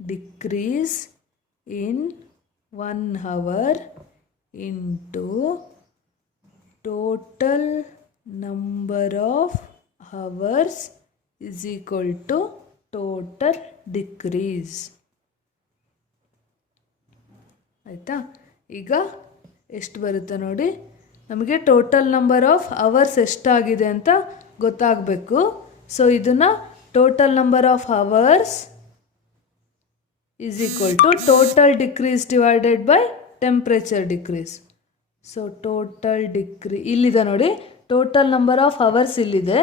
decrease in 1 hour into total number of hours is equal to total decrease. ಆಯಿತಾ? ಈಗ ಎಷ್ಟು ಬರುತ್ತೆ ನೋಡಿ, ನಮಗೆ ಟೋಟಲ್ ನಂಬರ್ ಆಫ್ ಅವರ್ಸ್ ಎಷ್ಟಾಗಿದೆ ಅಂತ ಗೊತ್ತಾಗಬೇಕು. ಸೊ ಇದನ್ನು total number of hours is equal to total decrease divided by temperature decrease. So total ಇಲ್ಲಿದೆ ನೋಡಿ, ಟೋಟಲ್ ನಂಬರ್ ಆಫ್ ಅವರ್ಸ್ ಇಲ್ಲಿದೆ,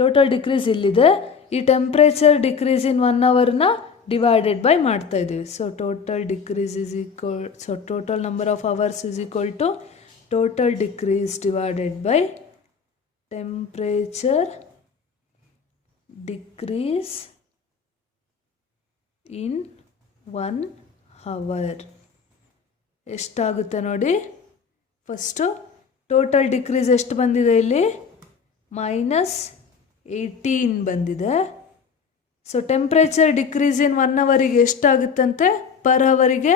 ಟೋಟಲ್ ಡಿಕ್ರೀಸ್ ಇಲ್ಲಿದೆ. ಈ ಟೆಂಪ್ರೇಚರ್ ಡಿಕ್ರೀಸ್ ಇನ್ 1 hourನ ಡಿವೈಡೆಡ್ ಬೈ ಮಾಡ್ತಾ ಇದ್ದೀವಿ. So total decrease is equal, so total number of hours is equal to total decrease divided by temperature decrease in 1 hour. ಎಷ್ಟಾಗುತ್ತೆ ನೋಡಿ, first total decrease ಎಷ್ಟು ಬಂದಿದೆ ಇಲ್ಲಿ? -18 ಬಂದಿದೆ. ಸೊ ಟೆಂಪ್ರೇಚರ್ ಡಿಕ್ರೀಸ್ ಇನ್ 1 hourಗೆ ಎಷ್ಟಾಗುತ್ತಂತೆ? ಪರ್ ಅವರಿಗೆ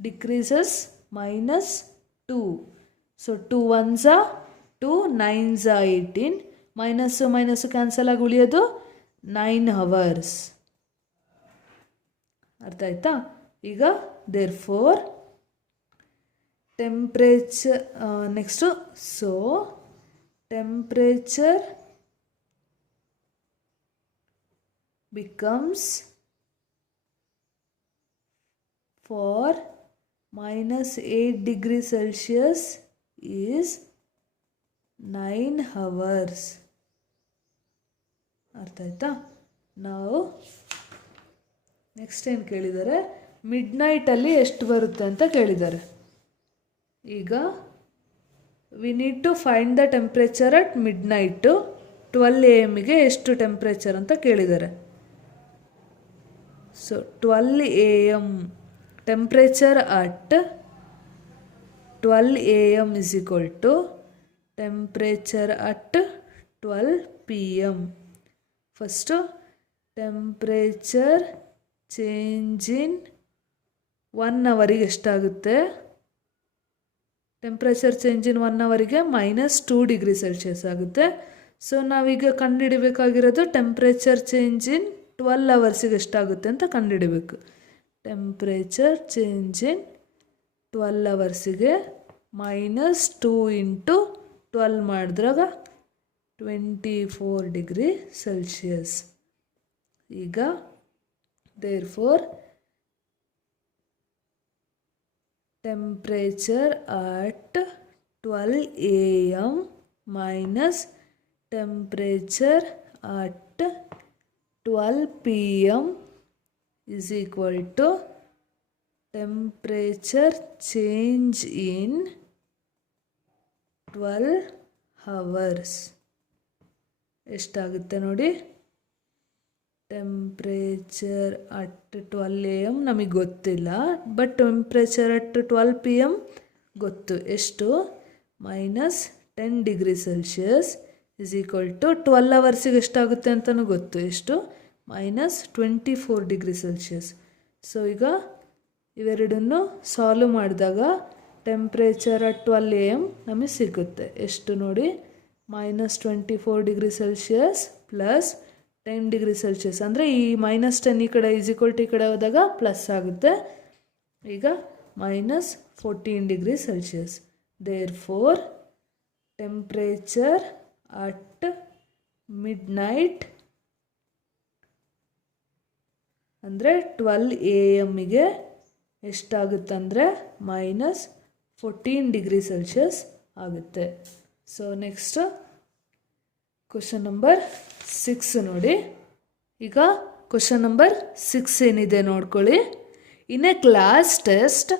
decreases -2. So 2 1s 2 9s 18, minus minus cancel ಆಗಿ ಉಳಿಯೋದು 9 hours. ಅರ್ಥ ಆಯ್ತಾ? ಈಗ therefore temperature next, so temperature becomes for -8 degree Celsius is 9 hours. ಅರ್ಥ ಆಯ್ತಾ? ನಾವು ನೆಕ್ಸ್ಟ್ ಏನು ಕೇಳಿದ್ದಾರೆ, ಮಿಡ್ನೈಟಲ್ಲಿ ಎಷ್ಟು ಬರುತ್ತೆ ಅಂತ ಕೇಳಿದ್ದಾರೆ. ಈಗ we need to find the temperature at midnight 12 AM ಎಷ್ಟು ಟೆಂಪ್ರೇಚರ್ ಅಂತ ಕೇಳಿದ್ದಾರೆ. So 12 AM, temperature at 12 AM is equal to temperature at 12 PM. First temperature change in 1 ಅವರಿಗೆ ಎಷ್ಟಾಗುತ್ತೆ? ಟೆಂಪ್ರೇಚರ್ ಚೇಂಜ್ ಇನ್ 1 ಅವರಿಗೆ -2 ಡಿಗ್ರಿ ಸೆಲ್ಸಿಯಸ್ ಆಗುತ್ತೆ. ಸೊ ನಾವೀಗ ಕಂಡುಹಿಡಿಬೇಕಾಗಿರೋದು temperature change in 12 ಅವರ್ಸಿಗೆ ಎಷ್ಟಾಗುತ್ತೆ ಅಂತ ಕಂಡುಹಿಡಿಬೇಕು. Temperature change in 12 ಅವರ್ಸಿಗೆ -2 into 12 ಮಾಡಿದ್ರಾಗ 24 degree Celsius. ಈಗ therefore temperature at 12 AM minus temperature at 12 PM is equal to temperature change in 12 hours. ಎಷ್ಟಾಗುತ್ತೆ ನೋಡಿ? ಟೆಂಪ್ರೇಚರ್ ಅಟ್ 12 AM ನಮಗೆ ಗೊತ್ತಿಲ್ಲ, ಬಟ್ ಟೆಂಪ್ರೇಚರ್ ಅಟ್ 12 PM ಗೊತ್ತು. ಎಷ್ಟು? -10 degree Celsius is equal to 12 ಅವರ್ಸಿಗೆ ಎಷ್ಟಾಗುತ್ತೆ ಅಂತಲೂ ಗೊತ್ತು. ಎಷ್ಟು? -24 ಡಿಗ್ರಿ ಸೆಲ್ಸಿಯಸ್. ಸೊ ಈಗ ಇವೆರಡನ್ನು ಸಾಲ್ವ್ ಮಾಡಿದಾಗ ಟೆಂಪ್ರೇಚರ್ ಅಟ್ 12 AM ನಮಗೆ ಸಿಗುತ್ತೆ. ಎಷ್ಟು ನೋಡಿ? -24 degree Celsius plus 10 degree Celsius. ಅಂದರೆ ಈ -10 ಈ ಕಡೆ ಈಸ್ ಈಕ್ವಲ್ ಟು ಈ ಕಡೆ ಹೋದಾಗ ಪ್ಲಸ್ ಆಗುತ್ತೆ. ಈಗ -14 degree Celsius. Therefore temperature at mid night ಅಂದರೆ 12 AM ಎಷ್ಟಾಗುತ್ತಂದರೆ -14 ಡಿಗ್ರಿ ಸೆಲ್ಸಿಯಸ್ ಆಗುತ್ತೆ. ಸೊ ನೆಕ್ಸ್ಟ್ ಕ್ವಶನ್ ನಂಬರ್ 6 ನೋಡಿ. ಈಗ ಕ್ವಶನ್ ನಂಬರ್ 6 ಏನಿದೆ ನೋಡ್ಕೊಳ್ಳಿ. In a class test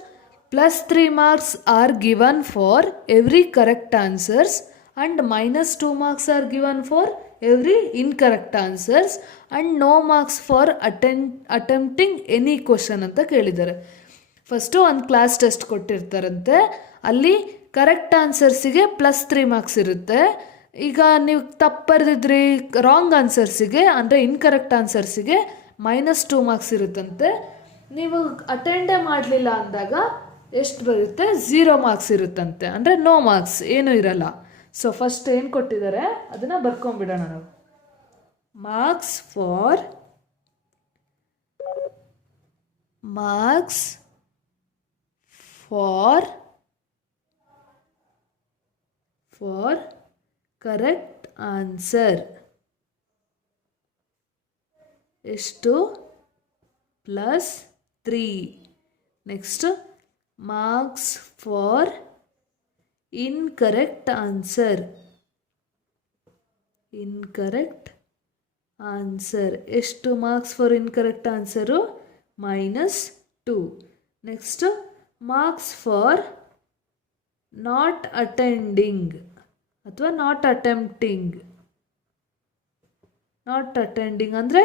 +3 marks are given for every correct answers and -2 marks are given for every incorrect answers and no marks for attempting any question ಅಂತ ಕೇಳಿದ್ದಾರೆ. First ಒಂದು class test ಕೊಟ್ಟಿರ್ತಾರಂತೆ, ಅಲ್ಲಿ correct ಆನ್ಸರ್ಸಿಗೆ +3 marks ಇರುತ್ತೆ. ಈಗ ನೀವು ತಪ್ಪು ಬರೆದಿದ್ರಿ, wrong ಆನ್ಸರ್ಸಿಗೆ ಅಂದರೆ incorrect ಆನ್ಸರ್ಸಿಗೆ -2 marks ಇರುತ್ತಂತೆ. ನೀವು ಅಟೆಂಡೇ ಮಾಡಲಿಲ್ಲ ಅಂದಾಗ ಎಷ್ಟು ಬರುತ್ತೆ? 0 ಮಾರ್ಕ್ಸ್ ಇರುತ್ತಂತೆ, ಅಂದರೆ ನೋ ಮಾರ್ಕ್ಸ್, ಏನೂ ಇರಲ್ಲ. ಸೊ ಫಸ್ಟ್ ಏನು ಕೊಟ್ಟಿದ್ದಾರೆ ಅದನ್ನು ಬರ್ಕೊಂಬಿಡೋಣ ನಾವು. ಮಾರ್ಕ್ಸ್ ಫಾರ್ ಕರೆಕ್ಟ್ ಆನ್ಸರ್ ಎಷ್ಟು? +3. Next marks for incorrect answer ಎಷ್ಟು? Marks for incorrect answer -2. Next marks for not attending ಅಥವಾ ನಾಟ್ ಅಟೆಂಪ್ಟಿಂಗ್ ಅಂದರೆ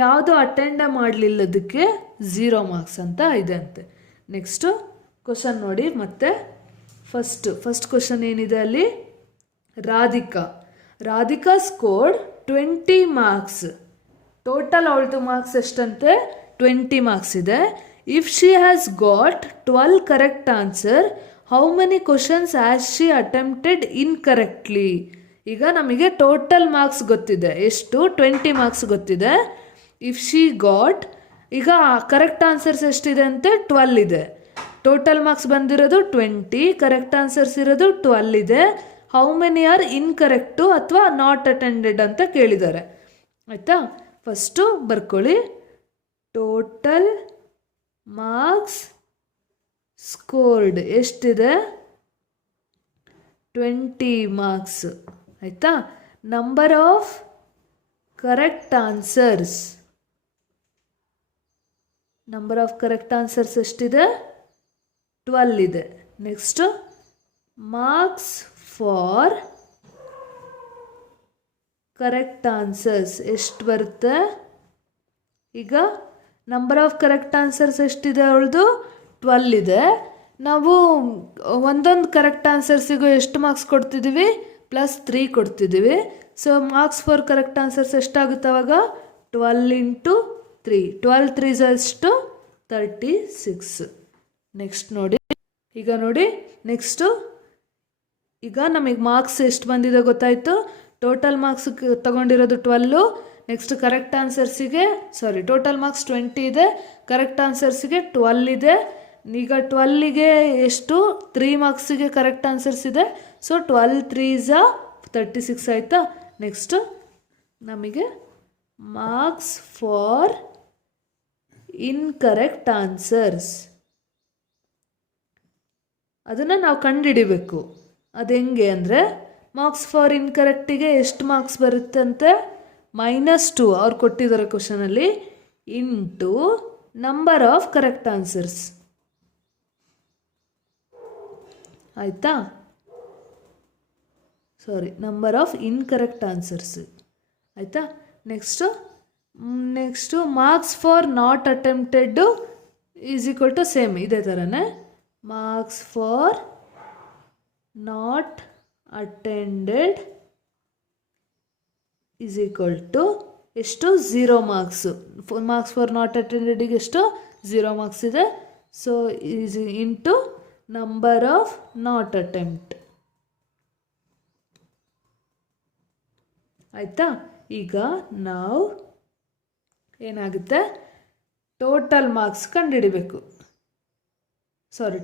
ಯಾವುದು ಅಟೆಂಡೇ ಮಾಡಲಿಲ್ಲದಕ್ಕೆ 0 ಮಾರ್ಕ್ಸ್ ಅಂತ ಇದೆ ಅಂತೆ. ನೆಕ್ಸ್ಟು ಕ್ವಶನ್ ನೋಡಿ. ಮತ್ತೆ ಫಸ್ಟ್ ಕ್ವಶನ್ ಏನಿದೆ ಅಲ್ಲಿ? Radhika scored 20 marks. ಟೋಟಲ್ ಅವಳದು ಮಾರ್ಕ್ಸ್ ಎಷ್ಟಂತೆ? 20 ಮಾರ್ಕ್ಸ್ ಇದೆ. If she has got 12 correct answer, how many questions has she attempted incorrectly? ಈಗ ನಮಗೆ ಟೋಟಲ್ ಮಾರ್ಕ್ಸ್ ಗೊತ್ತಿದೆ. ಎಷ್ಟು? 20 ಮಾರ್ಕ್ಸ್ ಗೊತ್ತಿದೆ. ಇಫ್ ಶಿ ಗಾಟ್, ಈಗ ಕರೆಕ್ಟ್ ಆನ್ಸರ್ಸ್ ಎಷ್ಟಿದೆ ಅಂತೆ? 12 ಇದೆ. ಟೋಟಲ್ ಮಾರ್ಕ್ಸ್ ಬಂದಿರೋದು 20, ಕರೆಕ್ಟ್ ಆನ್ಸರ್ಸ್ ಇರೋದು 12 ಇದೆ. ಹೌ ಮೆನಿ ಆರ್ ಇನ್ಕರೆಕ್ಟು ಅಥವಾ ನಾಟ್ ಅಟೆಂಡೆಡ್ ಅಂತ ಕೇಳಿದ್ದಾರೆ. ಆಯಿತಾ? ಫಸ್ಟು ಬರ್ಕೊಳ್ಳಿ. ಟೋಟಲ್ ಮಾರ್ಕ್ಸ್ ಸ್ಕೋರ್ಡ್ ಎಷ್ಟಿದೆ? 20 ಮಾರ್ಕ್ಸ್. ಆಯಿತಾ? ನಂಬರ್ ಆಫ್ ಕರೆಕ್ಟ್ ಆನ್ಸರ್ಸ್ ಎಷ್ಟಿದೆ? 12 ಇದೆ. Next marks for correct answers ಎಷ್ಟು ಬರುತ್ತೆ? ಈಗ ನಂಬರ್ ಆಫ್ ಕರೆಕ್ಟ್ ಆನ್ಸರ್ಸ್ ಎಷ್ಟಿದೆ ಅವಳದು 12 ಇದೆ. ನಾವು ಒಂದೊಂದು ಕರೆಕ್ಟ್ ಆನ್ಸರ್ಸಿಗೂ ಎಷ್ಟು ಮಾರ್ಕ್ಸ್ ಕೊಡ್ತಿದ್ದೀವಿ, +3 ಕೊಡ್ತಿದ್ದೀವಿ. So marks for correct answers ಎಷ್ಟಾಗುತ್ತೆ ಅವಾಗ 12 × 3, 12 3 ಎಷ್ಟು 36. ನೆಕ್ಸ್ಟ್ ನೋಡಿ, ಈಗ ನೋಡಿ ನೆಕ್ಸ್ಟು, ಈಗ ನಮಗೆ ಮಾರ್ಕ್ಸ್ ಎಷ್ಟು ಬಂದಿದೆ ಗೊತ್ತಾಯಿತು. ಟೋಟಲ್ ಮಾರ್ಕ್ಸ್ ತಗೊಂಡಿರೋದು 12. ನೆಕ್ಸ್ಟ್ ಕರೆಕ್ಟ್ ಆನ್ಸರ್ಸಿಗೆ ಟೋಟಲ್ ಮಾರ್ಕ್ಸ್ 20 ಇದೆ, ಕರೆಕ್ಟ್ ಆನ್ಸರ್ಸಿಗೆ 12 ಇದೆ. ಈಗ 12ಗೆ ಎಷ್ಟು 3 ಮಾರ್ಕ್ಸಿಗೆ ಕರೆಕ್ಟ್ ಆನ್ಸರ್ಸ್ ಇದೆ. ಸೊ 12 3s 36 ಆಯಿತಾ. ನೆಕ್ಸ್ಟ್ ನಮಗೆ ಮಾರ್ಕ್ಸ್ ಫಾರ್ ಇನ್ಕರೆಕ್ಟ್ ಆನ್ಸರ್ಸ್ ಅದನ್ನು ನಾವು ಕಂಡುಹಿಡಿಬೇಕು. ಅದು ಹೆಂಗೆ ಅಂದರೆ, ಮಾರ್ಕ್ಸ್ ಫಾರ್ ಇನ್ಕರೆಕ್ಟಿಗೆ ಎಷ್ಟು ಮಾರ್ಕ್ಸ್ ಬರುತ್ತಂತೆ, -2 ಅವ್ರು ಕೊಟ್ಟಿದ್ದಾರೆ ಕ್ವಶನಲ್ಲಿ, into number of correct answers. ಆಯಿತಾ, ನಂಬರ್ ಆಫ್ ಇನ್ಕರೆಕ್ಟ್ ಆನ್ಸರ್ಸ್ ಆಯಿತಾ. Next marks for not attempted is equal to same ಇದೇ ಥರನೇ, marks for not attended is equal to ಎಷ್ಟು 0 ಮಾರ್ಕ್ಸು. ಮಾರ್ಕ್ಸ್ ಫಾರ್ ನಾಟ್ ಅಟೆಂಡೆಡಿಗೆ ಎಷ್ಟು 0 ಮಾರ್ಕ್ಸ್ ಇದೆ. So is into number of not attempt ಆಯಿತಾ. ಈಗ ನಾವು ಏನಾಗುತ್ತೆ, ಟೋಟಲ್ ಮಾರ್ಕ್ಸ್ ಕಂಡುಹಿಡಿಬೇಕು.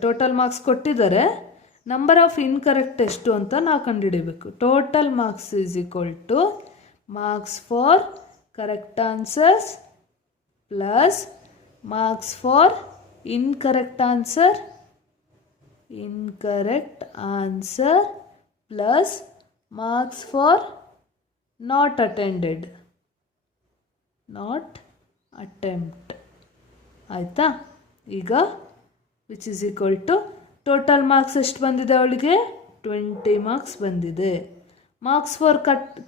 ಟೋಟಲ್ ಮಾರ್ಕ್ಸ್ ಕೊಟ್ಟಿದ್ದಾರೆ, ನಂಬರ್ ಆಫ್ ಇನ್ಕರೆಕ್ಟ್ ಎಷ್ಟು ಅಂತ ನಾವು ಕಂಡುಹಿಡಿಬೇಕು. Total marks is equal to marks for correct answers plus marks for incorrect answer plus marks for not attempt ಆಯಿತಾ. ಈಗ which is equal to total marks ಎಷ್ಟು ಬಂದಿದೆ ಅವಳಿಗೆ 20 ಮಾರ್ಕ್ಸ್ ಬಂದಿದೆ. ಮಾರ್ಕ್ಸ್ ಫಾರ್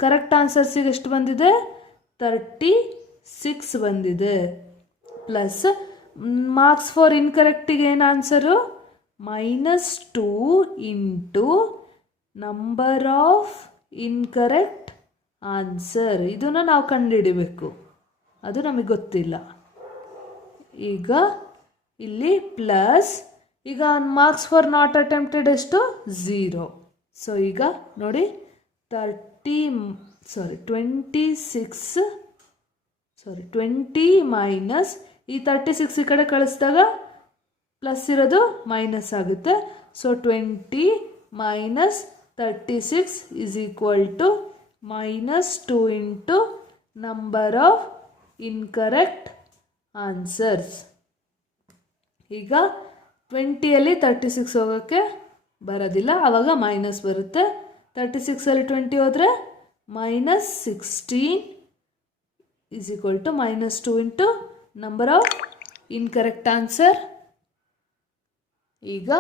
ಕರೆಕ್ಟ್ ಆನ್ಸರ್ಸಿಗೆ ಎಷ್ಟು ಬಂದಿದೆ 36 ಬಂದಿದೆ. ಪ್ಲಸ್ ಮಾರ್ಕ್ಸ್ ಫಾರ್ ಇನ್ಕರೆಕ್ಟಿಗೆ ಏನು answer -2 into number of incorrect answer. ಇದನ್ನು ನಾವು ಕಂಡುಹಿಡಿಬೇಕು, ಅದು ನಮಗೆ ಗೊತ್ತಿಲ್ಲ. ಈಗ ಇಲ್ಲಿ ಪ್ಲಸ್, ಈಗ ಮಾರ್ಕ್ಸ್ ಫಾರ್ ನಾಟ್ ಅಟೆಂಪ್ಟೆಡ್ ಎಷ್ಟು 0. ಸೊ ಈಗ ನೋಡಿ 20 ಮೈನಸ್ ಈ 36 ಈ ಕಡೆ ಕಳಿಸಿದಾಗ ಪ್ಲಸ್ ಇರೋದು ಮೈನಸ್ ಆಗುತ್ತೆ. So 20 minus 36 is equal to -2 into number of incorrect answers. ಈಗ 20ಯಲ್ಲಿ 36 ಹೋಗೋಕ್ಕೆ ಬರೋದಿಲ್ಲ, ಆವಾಗ ಮೈನಸ್ ಬರುತ್ತೆ. 36ಅಲ್ಲಿ 20 ಹೋದರೆ -16 is equal to -2 into number of incorrect answer. ಈಗ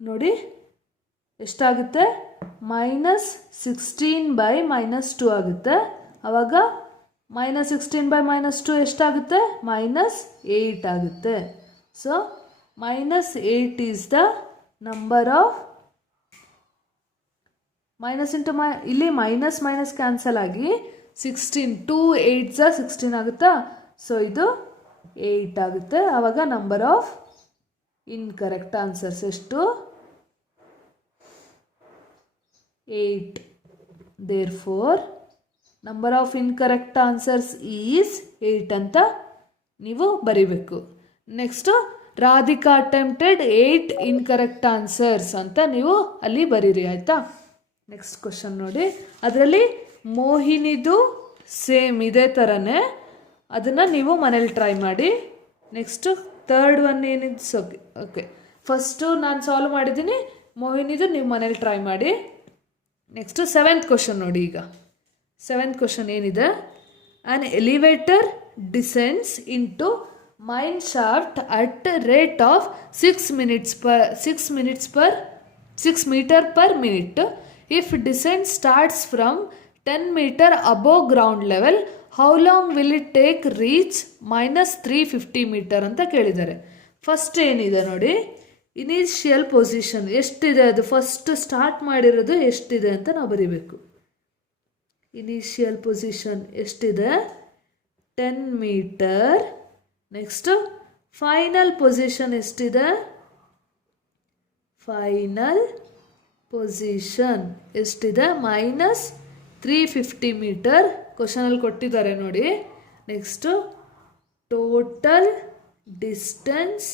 ನೋಡಿ ಎಷ್ಟಾಗುತ್ತೆ, -16/-2 ಆಗುತ್ತೆ. ಆವಾಗ -16/-2 ಎಷ್ಟಾಗುತ್ತೆ -8 ಆಗುತ್ತೆ. So -8 is the number of minus into ಇಲ್ಲಿ ಮೈನಸ್ ಕ್ಯಾನ್ಸಲ್ ಆಗಿ 16 2 8s 16 ಆಗುತ್ತಾ. ಸೊ ಇದು 8 ಆಗುತ್ತೆ. ಆವಾಗ ನಂಬರ್ ಆಫ್ ಇನ್ಕರೆಕ್ಟ್ ಆನ್ಸರ್ಸ್ ಎಷ್ಟು 8. Therefore number of incorrect answers is 8 ಅಂತ ನೀವು ಬರಿಬೇಕು. Next Radhika attempted 8 incorrect answers ಅಂತ ನೀವು ಅಲ್ಲಿ ಬರೀರಿ ಆಯಿತಾ. ನೆಕ್ಸ್ಟ್ ಕ್ವಶನ್ ನೋಡಿ, ಅದರಲ್ಲಿ ಮೋಹಿನಿದು ಸೇಮ್ ಇದೇ ಥರನೇ, ಅದನ್ನು ನೀವು ಮನೇಲಿ ಟ್ರೈ ಮಾಡಿ. ನೆಕ್ಸ್ಟು ಥರ್ಡ್ ಒನ್ ಏನಿದೆ ಓಕೆ, ಫಸ್ಟು ನಾನು ಸಾಲ್ವ್ ಮಾಡಿದ್ದೀನಿ, ಮೋಹಿನಿದು ನೀವು ಮನೇಲಿ ಟ್ರೈ ಮಾಡಿ. ನೆಕ್ಸ್ಟು 7th ಕ್ವಶನ್ ನೋಡಿ. ಈಗ 7th ಕ್ವಶನ್ ಏನಿದೆ, an elevator descends into mine shaft at rate of 6 meter per minute. If descent starts from 10 meter above ground level, how long will it take reach -350 metre ಅಂತ ಕೇಳಿದ್ದಾರೆ. First ಏನಿದೆ ನೋಡಿ, initial position ಎಷ್ಟಿದೆ, ಅದು first start ಮಾಡಿರೋದು ಎಷ್ಟಿದೆ ಅಂತ ನಾವು ಬರಿಬೇಕು. ಇನಿಷಿಯಲ್ ಪೊಸಿಷನ್ ಎಷ್ಟಿದೆ, 10 ಮೀಟರ್. ನೆಕ್ಸ್ಟ್ ಫೈನಲ್ ಪೊಸಿಷನ್ ಎಷ್ಟಿದೆ, ಫೈನಲ್ ಪೊಸಿಷನ್ ಎಷ್ಟಿದೆ, -350 ಮೀಟರ್. ಕ್ವಶನಲ್ಲಿ ಕೊಟ್ಟಿದ್ದಾರೆ ನೋಡಿ. Next total distance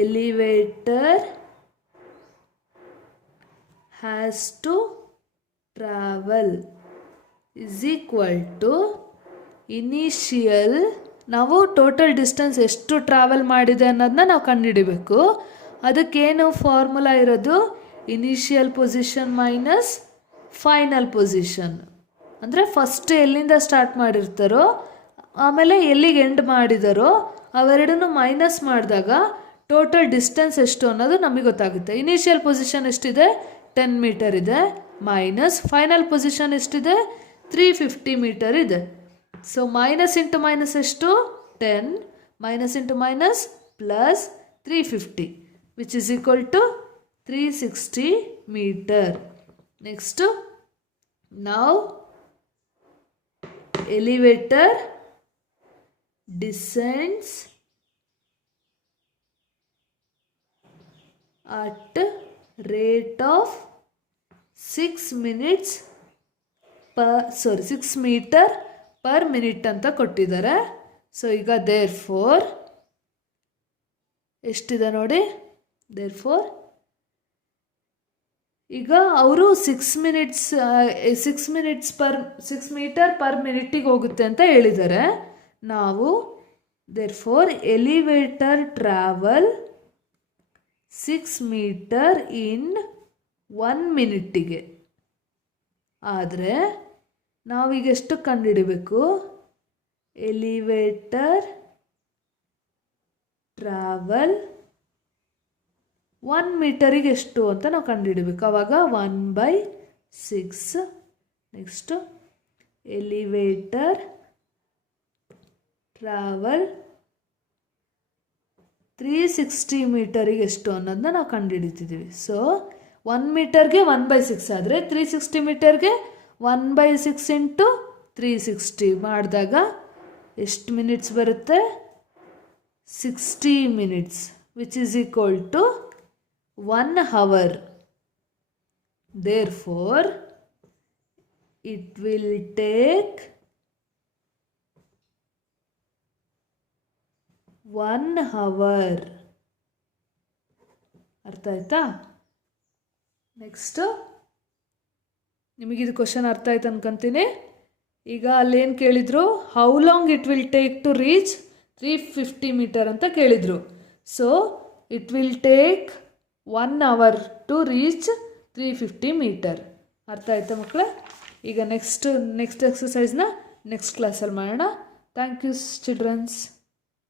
elevator has to travel is equal to initial. ನಾವು ಟೋಟಲ್ ಡಿಸ್ಟೆನ್ಸ್ ಎಷ್ಟು ಟ್ರಾವೆಲ್ ಮಾಡಿದೆ ಅನ್ನೋದನ್ನ ನಾವು ಕಂಡುಹಿಡಿಬೇಕು. ಅದಕ್ಕೇನು ಫಾರ್ಮುಲಾ ಇರೋದು, initial position minus final position. ಅಂದರೆ ಫಸ್ಟ್ ಎಲ್ಲಿಂದ ಸ್ಟಾರ್ಟ್ ಮಾಡಿರ್ತಾರೋ ಆಮೇಲೆ ಎಲ್ಲಿಗೆ ಎಂಡ್ ಮಾಡಿದಾರೋ ಅವೆರಡನ್ನು ಮೈನಸ್ ಮಾಡಿದಾಗ ಟೋಟಲ್ ಡಿಸ್ಟೆನ್ಸ್ ಎಷ್ಟು ಅನ್ನೋದು ನಮಗೆ ಗೊತ್ತಾಗುತ್ತೆ. ಇನಿಷಿಯಲ್ ಪೊಸಿಷನ್ ಎಷ್ಟಿದೆ, 10 ಮೀಟರ್ ಇದೆ, ಮೈನಸ್ ಫೈನಲ್ ಪೊಸಿಷನ್ ಎಷ್ಟಿದೆ, 350 ಮೀಟರ್ ಇದೆ. ಸೊ ಮೈನಸ್ ಇಂಟು ಮೈನಸ್ ಎಷ್ಟು, 10, minus into minus plus 350 which is equal to 360 meter. Next, now elevator descends at rate of 6 meter per minute ಅಂತ ಕೊಟ್ಟಿದ್ದಾರೆ. ಸೊ ಈಗ therefore ಎಷ್ಟಿದೆ ನೋಡಿ, therefore ಈಗ ಅವರು 6 ಮೀಟರ್ ಪರ್ ಮಿನಿಟಿಗೆ ಹೋಗುತ್ತೆ ಅಂತ ಹೇಳಿದ್ದಾರೆ. ನಾವು therefore ಎಲಿವೇಟರ್ ಟ್ರಾವೆಲ್ 6 ಮೀಟರ್ ಇನ್ 1 ಮಿನಿಟಿಗೆ. ಆದರೆ ನಾವೀಗ ಎಷ್ಟು ಕಂಡುಹಿಡಬೇಕು, ಎಲಿವೇಟರ್ ಟ್ರಾವೆಲ್ 1 ಮೀಟರಿಗೆ ಎಷ್ಟು ಅಂತ ನಾವು ಕಂಡುಹಿಡಬೇಕು. ಆವಾಗ 1/6. ನೆಕ್ಸ್ಟು ಎಲಿವೇಟರ್ ಟ್ರಾವೆಲ್ 360 ಮೀಟರಿಗೆ ಎಷ್ಟು ಅನ್ನೋದನ್ನ ನಾವು ಕಂಡುಹಿಡಿತಿದ್ದೀವಿ. ಸೊ 1 ಮೀಟರ್ಗೆ 1/6 ಆದರೆ 360 ಮೀಟರ್ಗೆ 1/6 ಇಂಟು 360 ಮಾಡಿದಾಗ ಎಷ್ಟು ಮಿನಿಟ್ಸ್ ಬರುತ್ತೆ, 60 minutes, which is equal to 1 hour. Therefore, it will take 1 hour. ಅರ್ಥ ಆಯ್ತಾ? ನೆಕ್ಸ್ಟ್ ನಿಮಗಿದು ಕ್ವಶನ್ ಅರ್ಥ ಆಯ್ತು ಅನ್ಕೊಂತೀನಿ. ಈಗ ಅಲ್ಲೇನು ಕೇಳಿದ್ರು, how long it will take to reach 350 metre ಅಂತ ಕೇಳಿದರು. So it will take 1 hour to reach 350 metre. ಅರ್ಥ ಆಯ್ತಾ ಮಕ್ಕಳೇ? ಈಗ ನೆಕ್ಸ್ಟ್ ಎಕ್ಸಸೈಸ್ನ ನೆಕ್ಸ್ಟ್ ಕ್ಲಾಸಲ್ಲಿ ಮಾಡೋಣ. Thank you children's.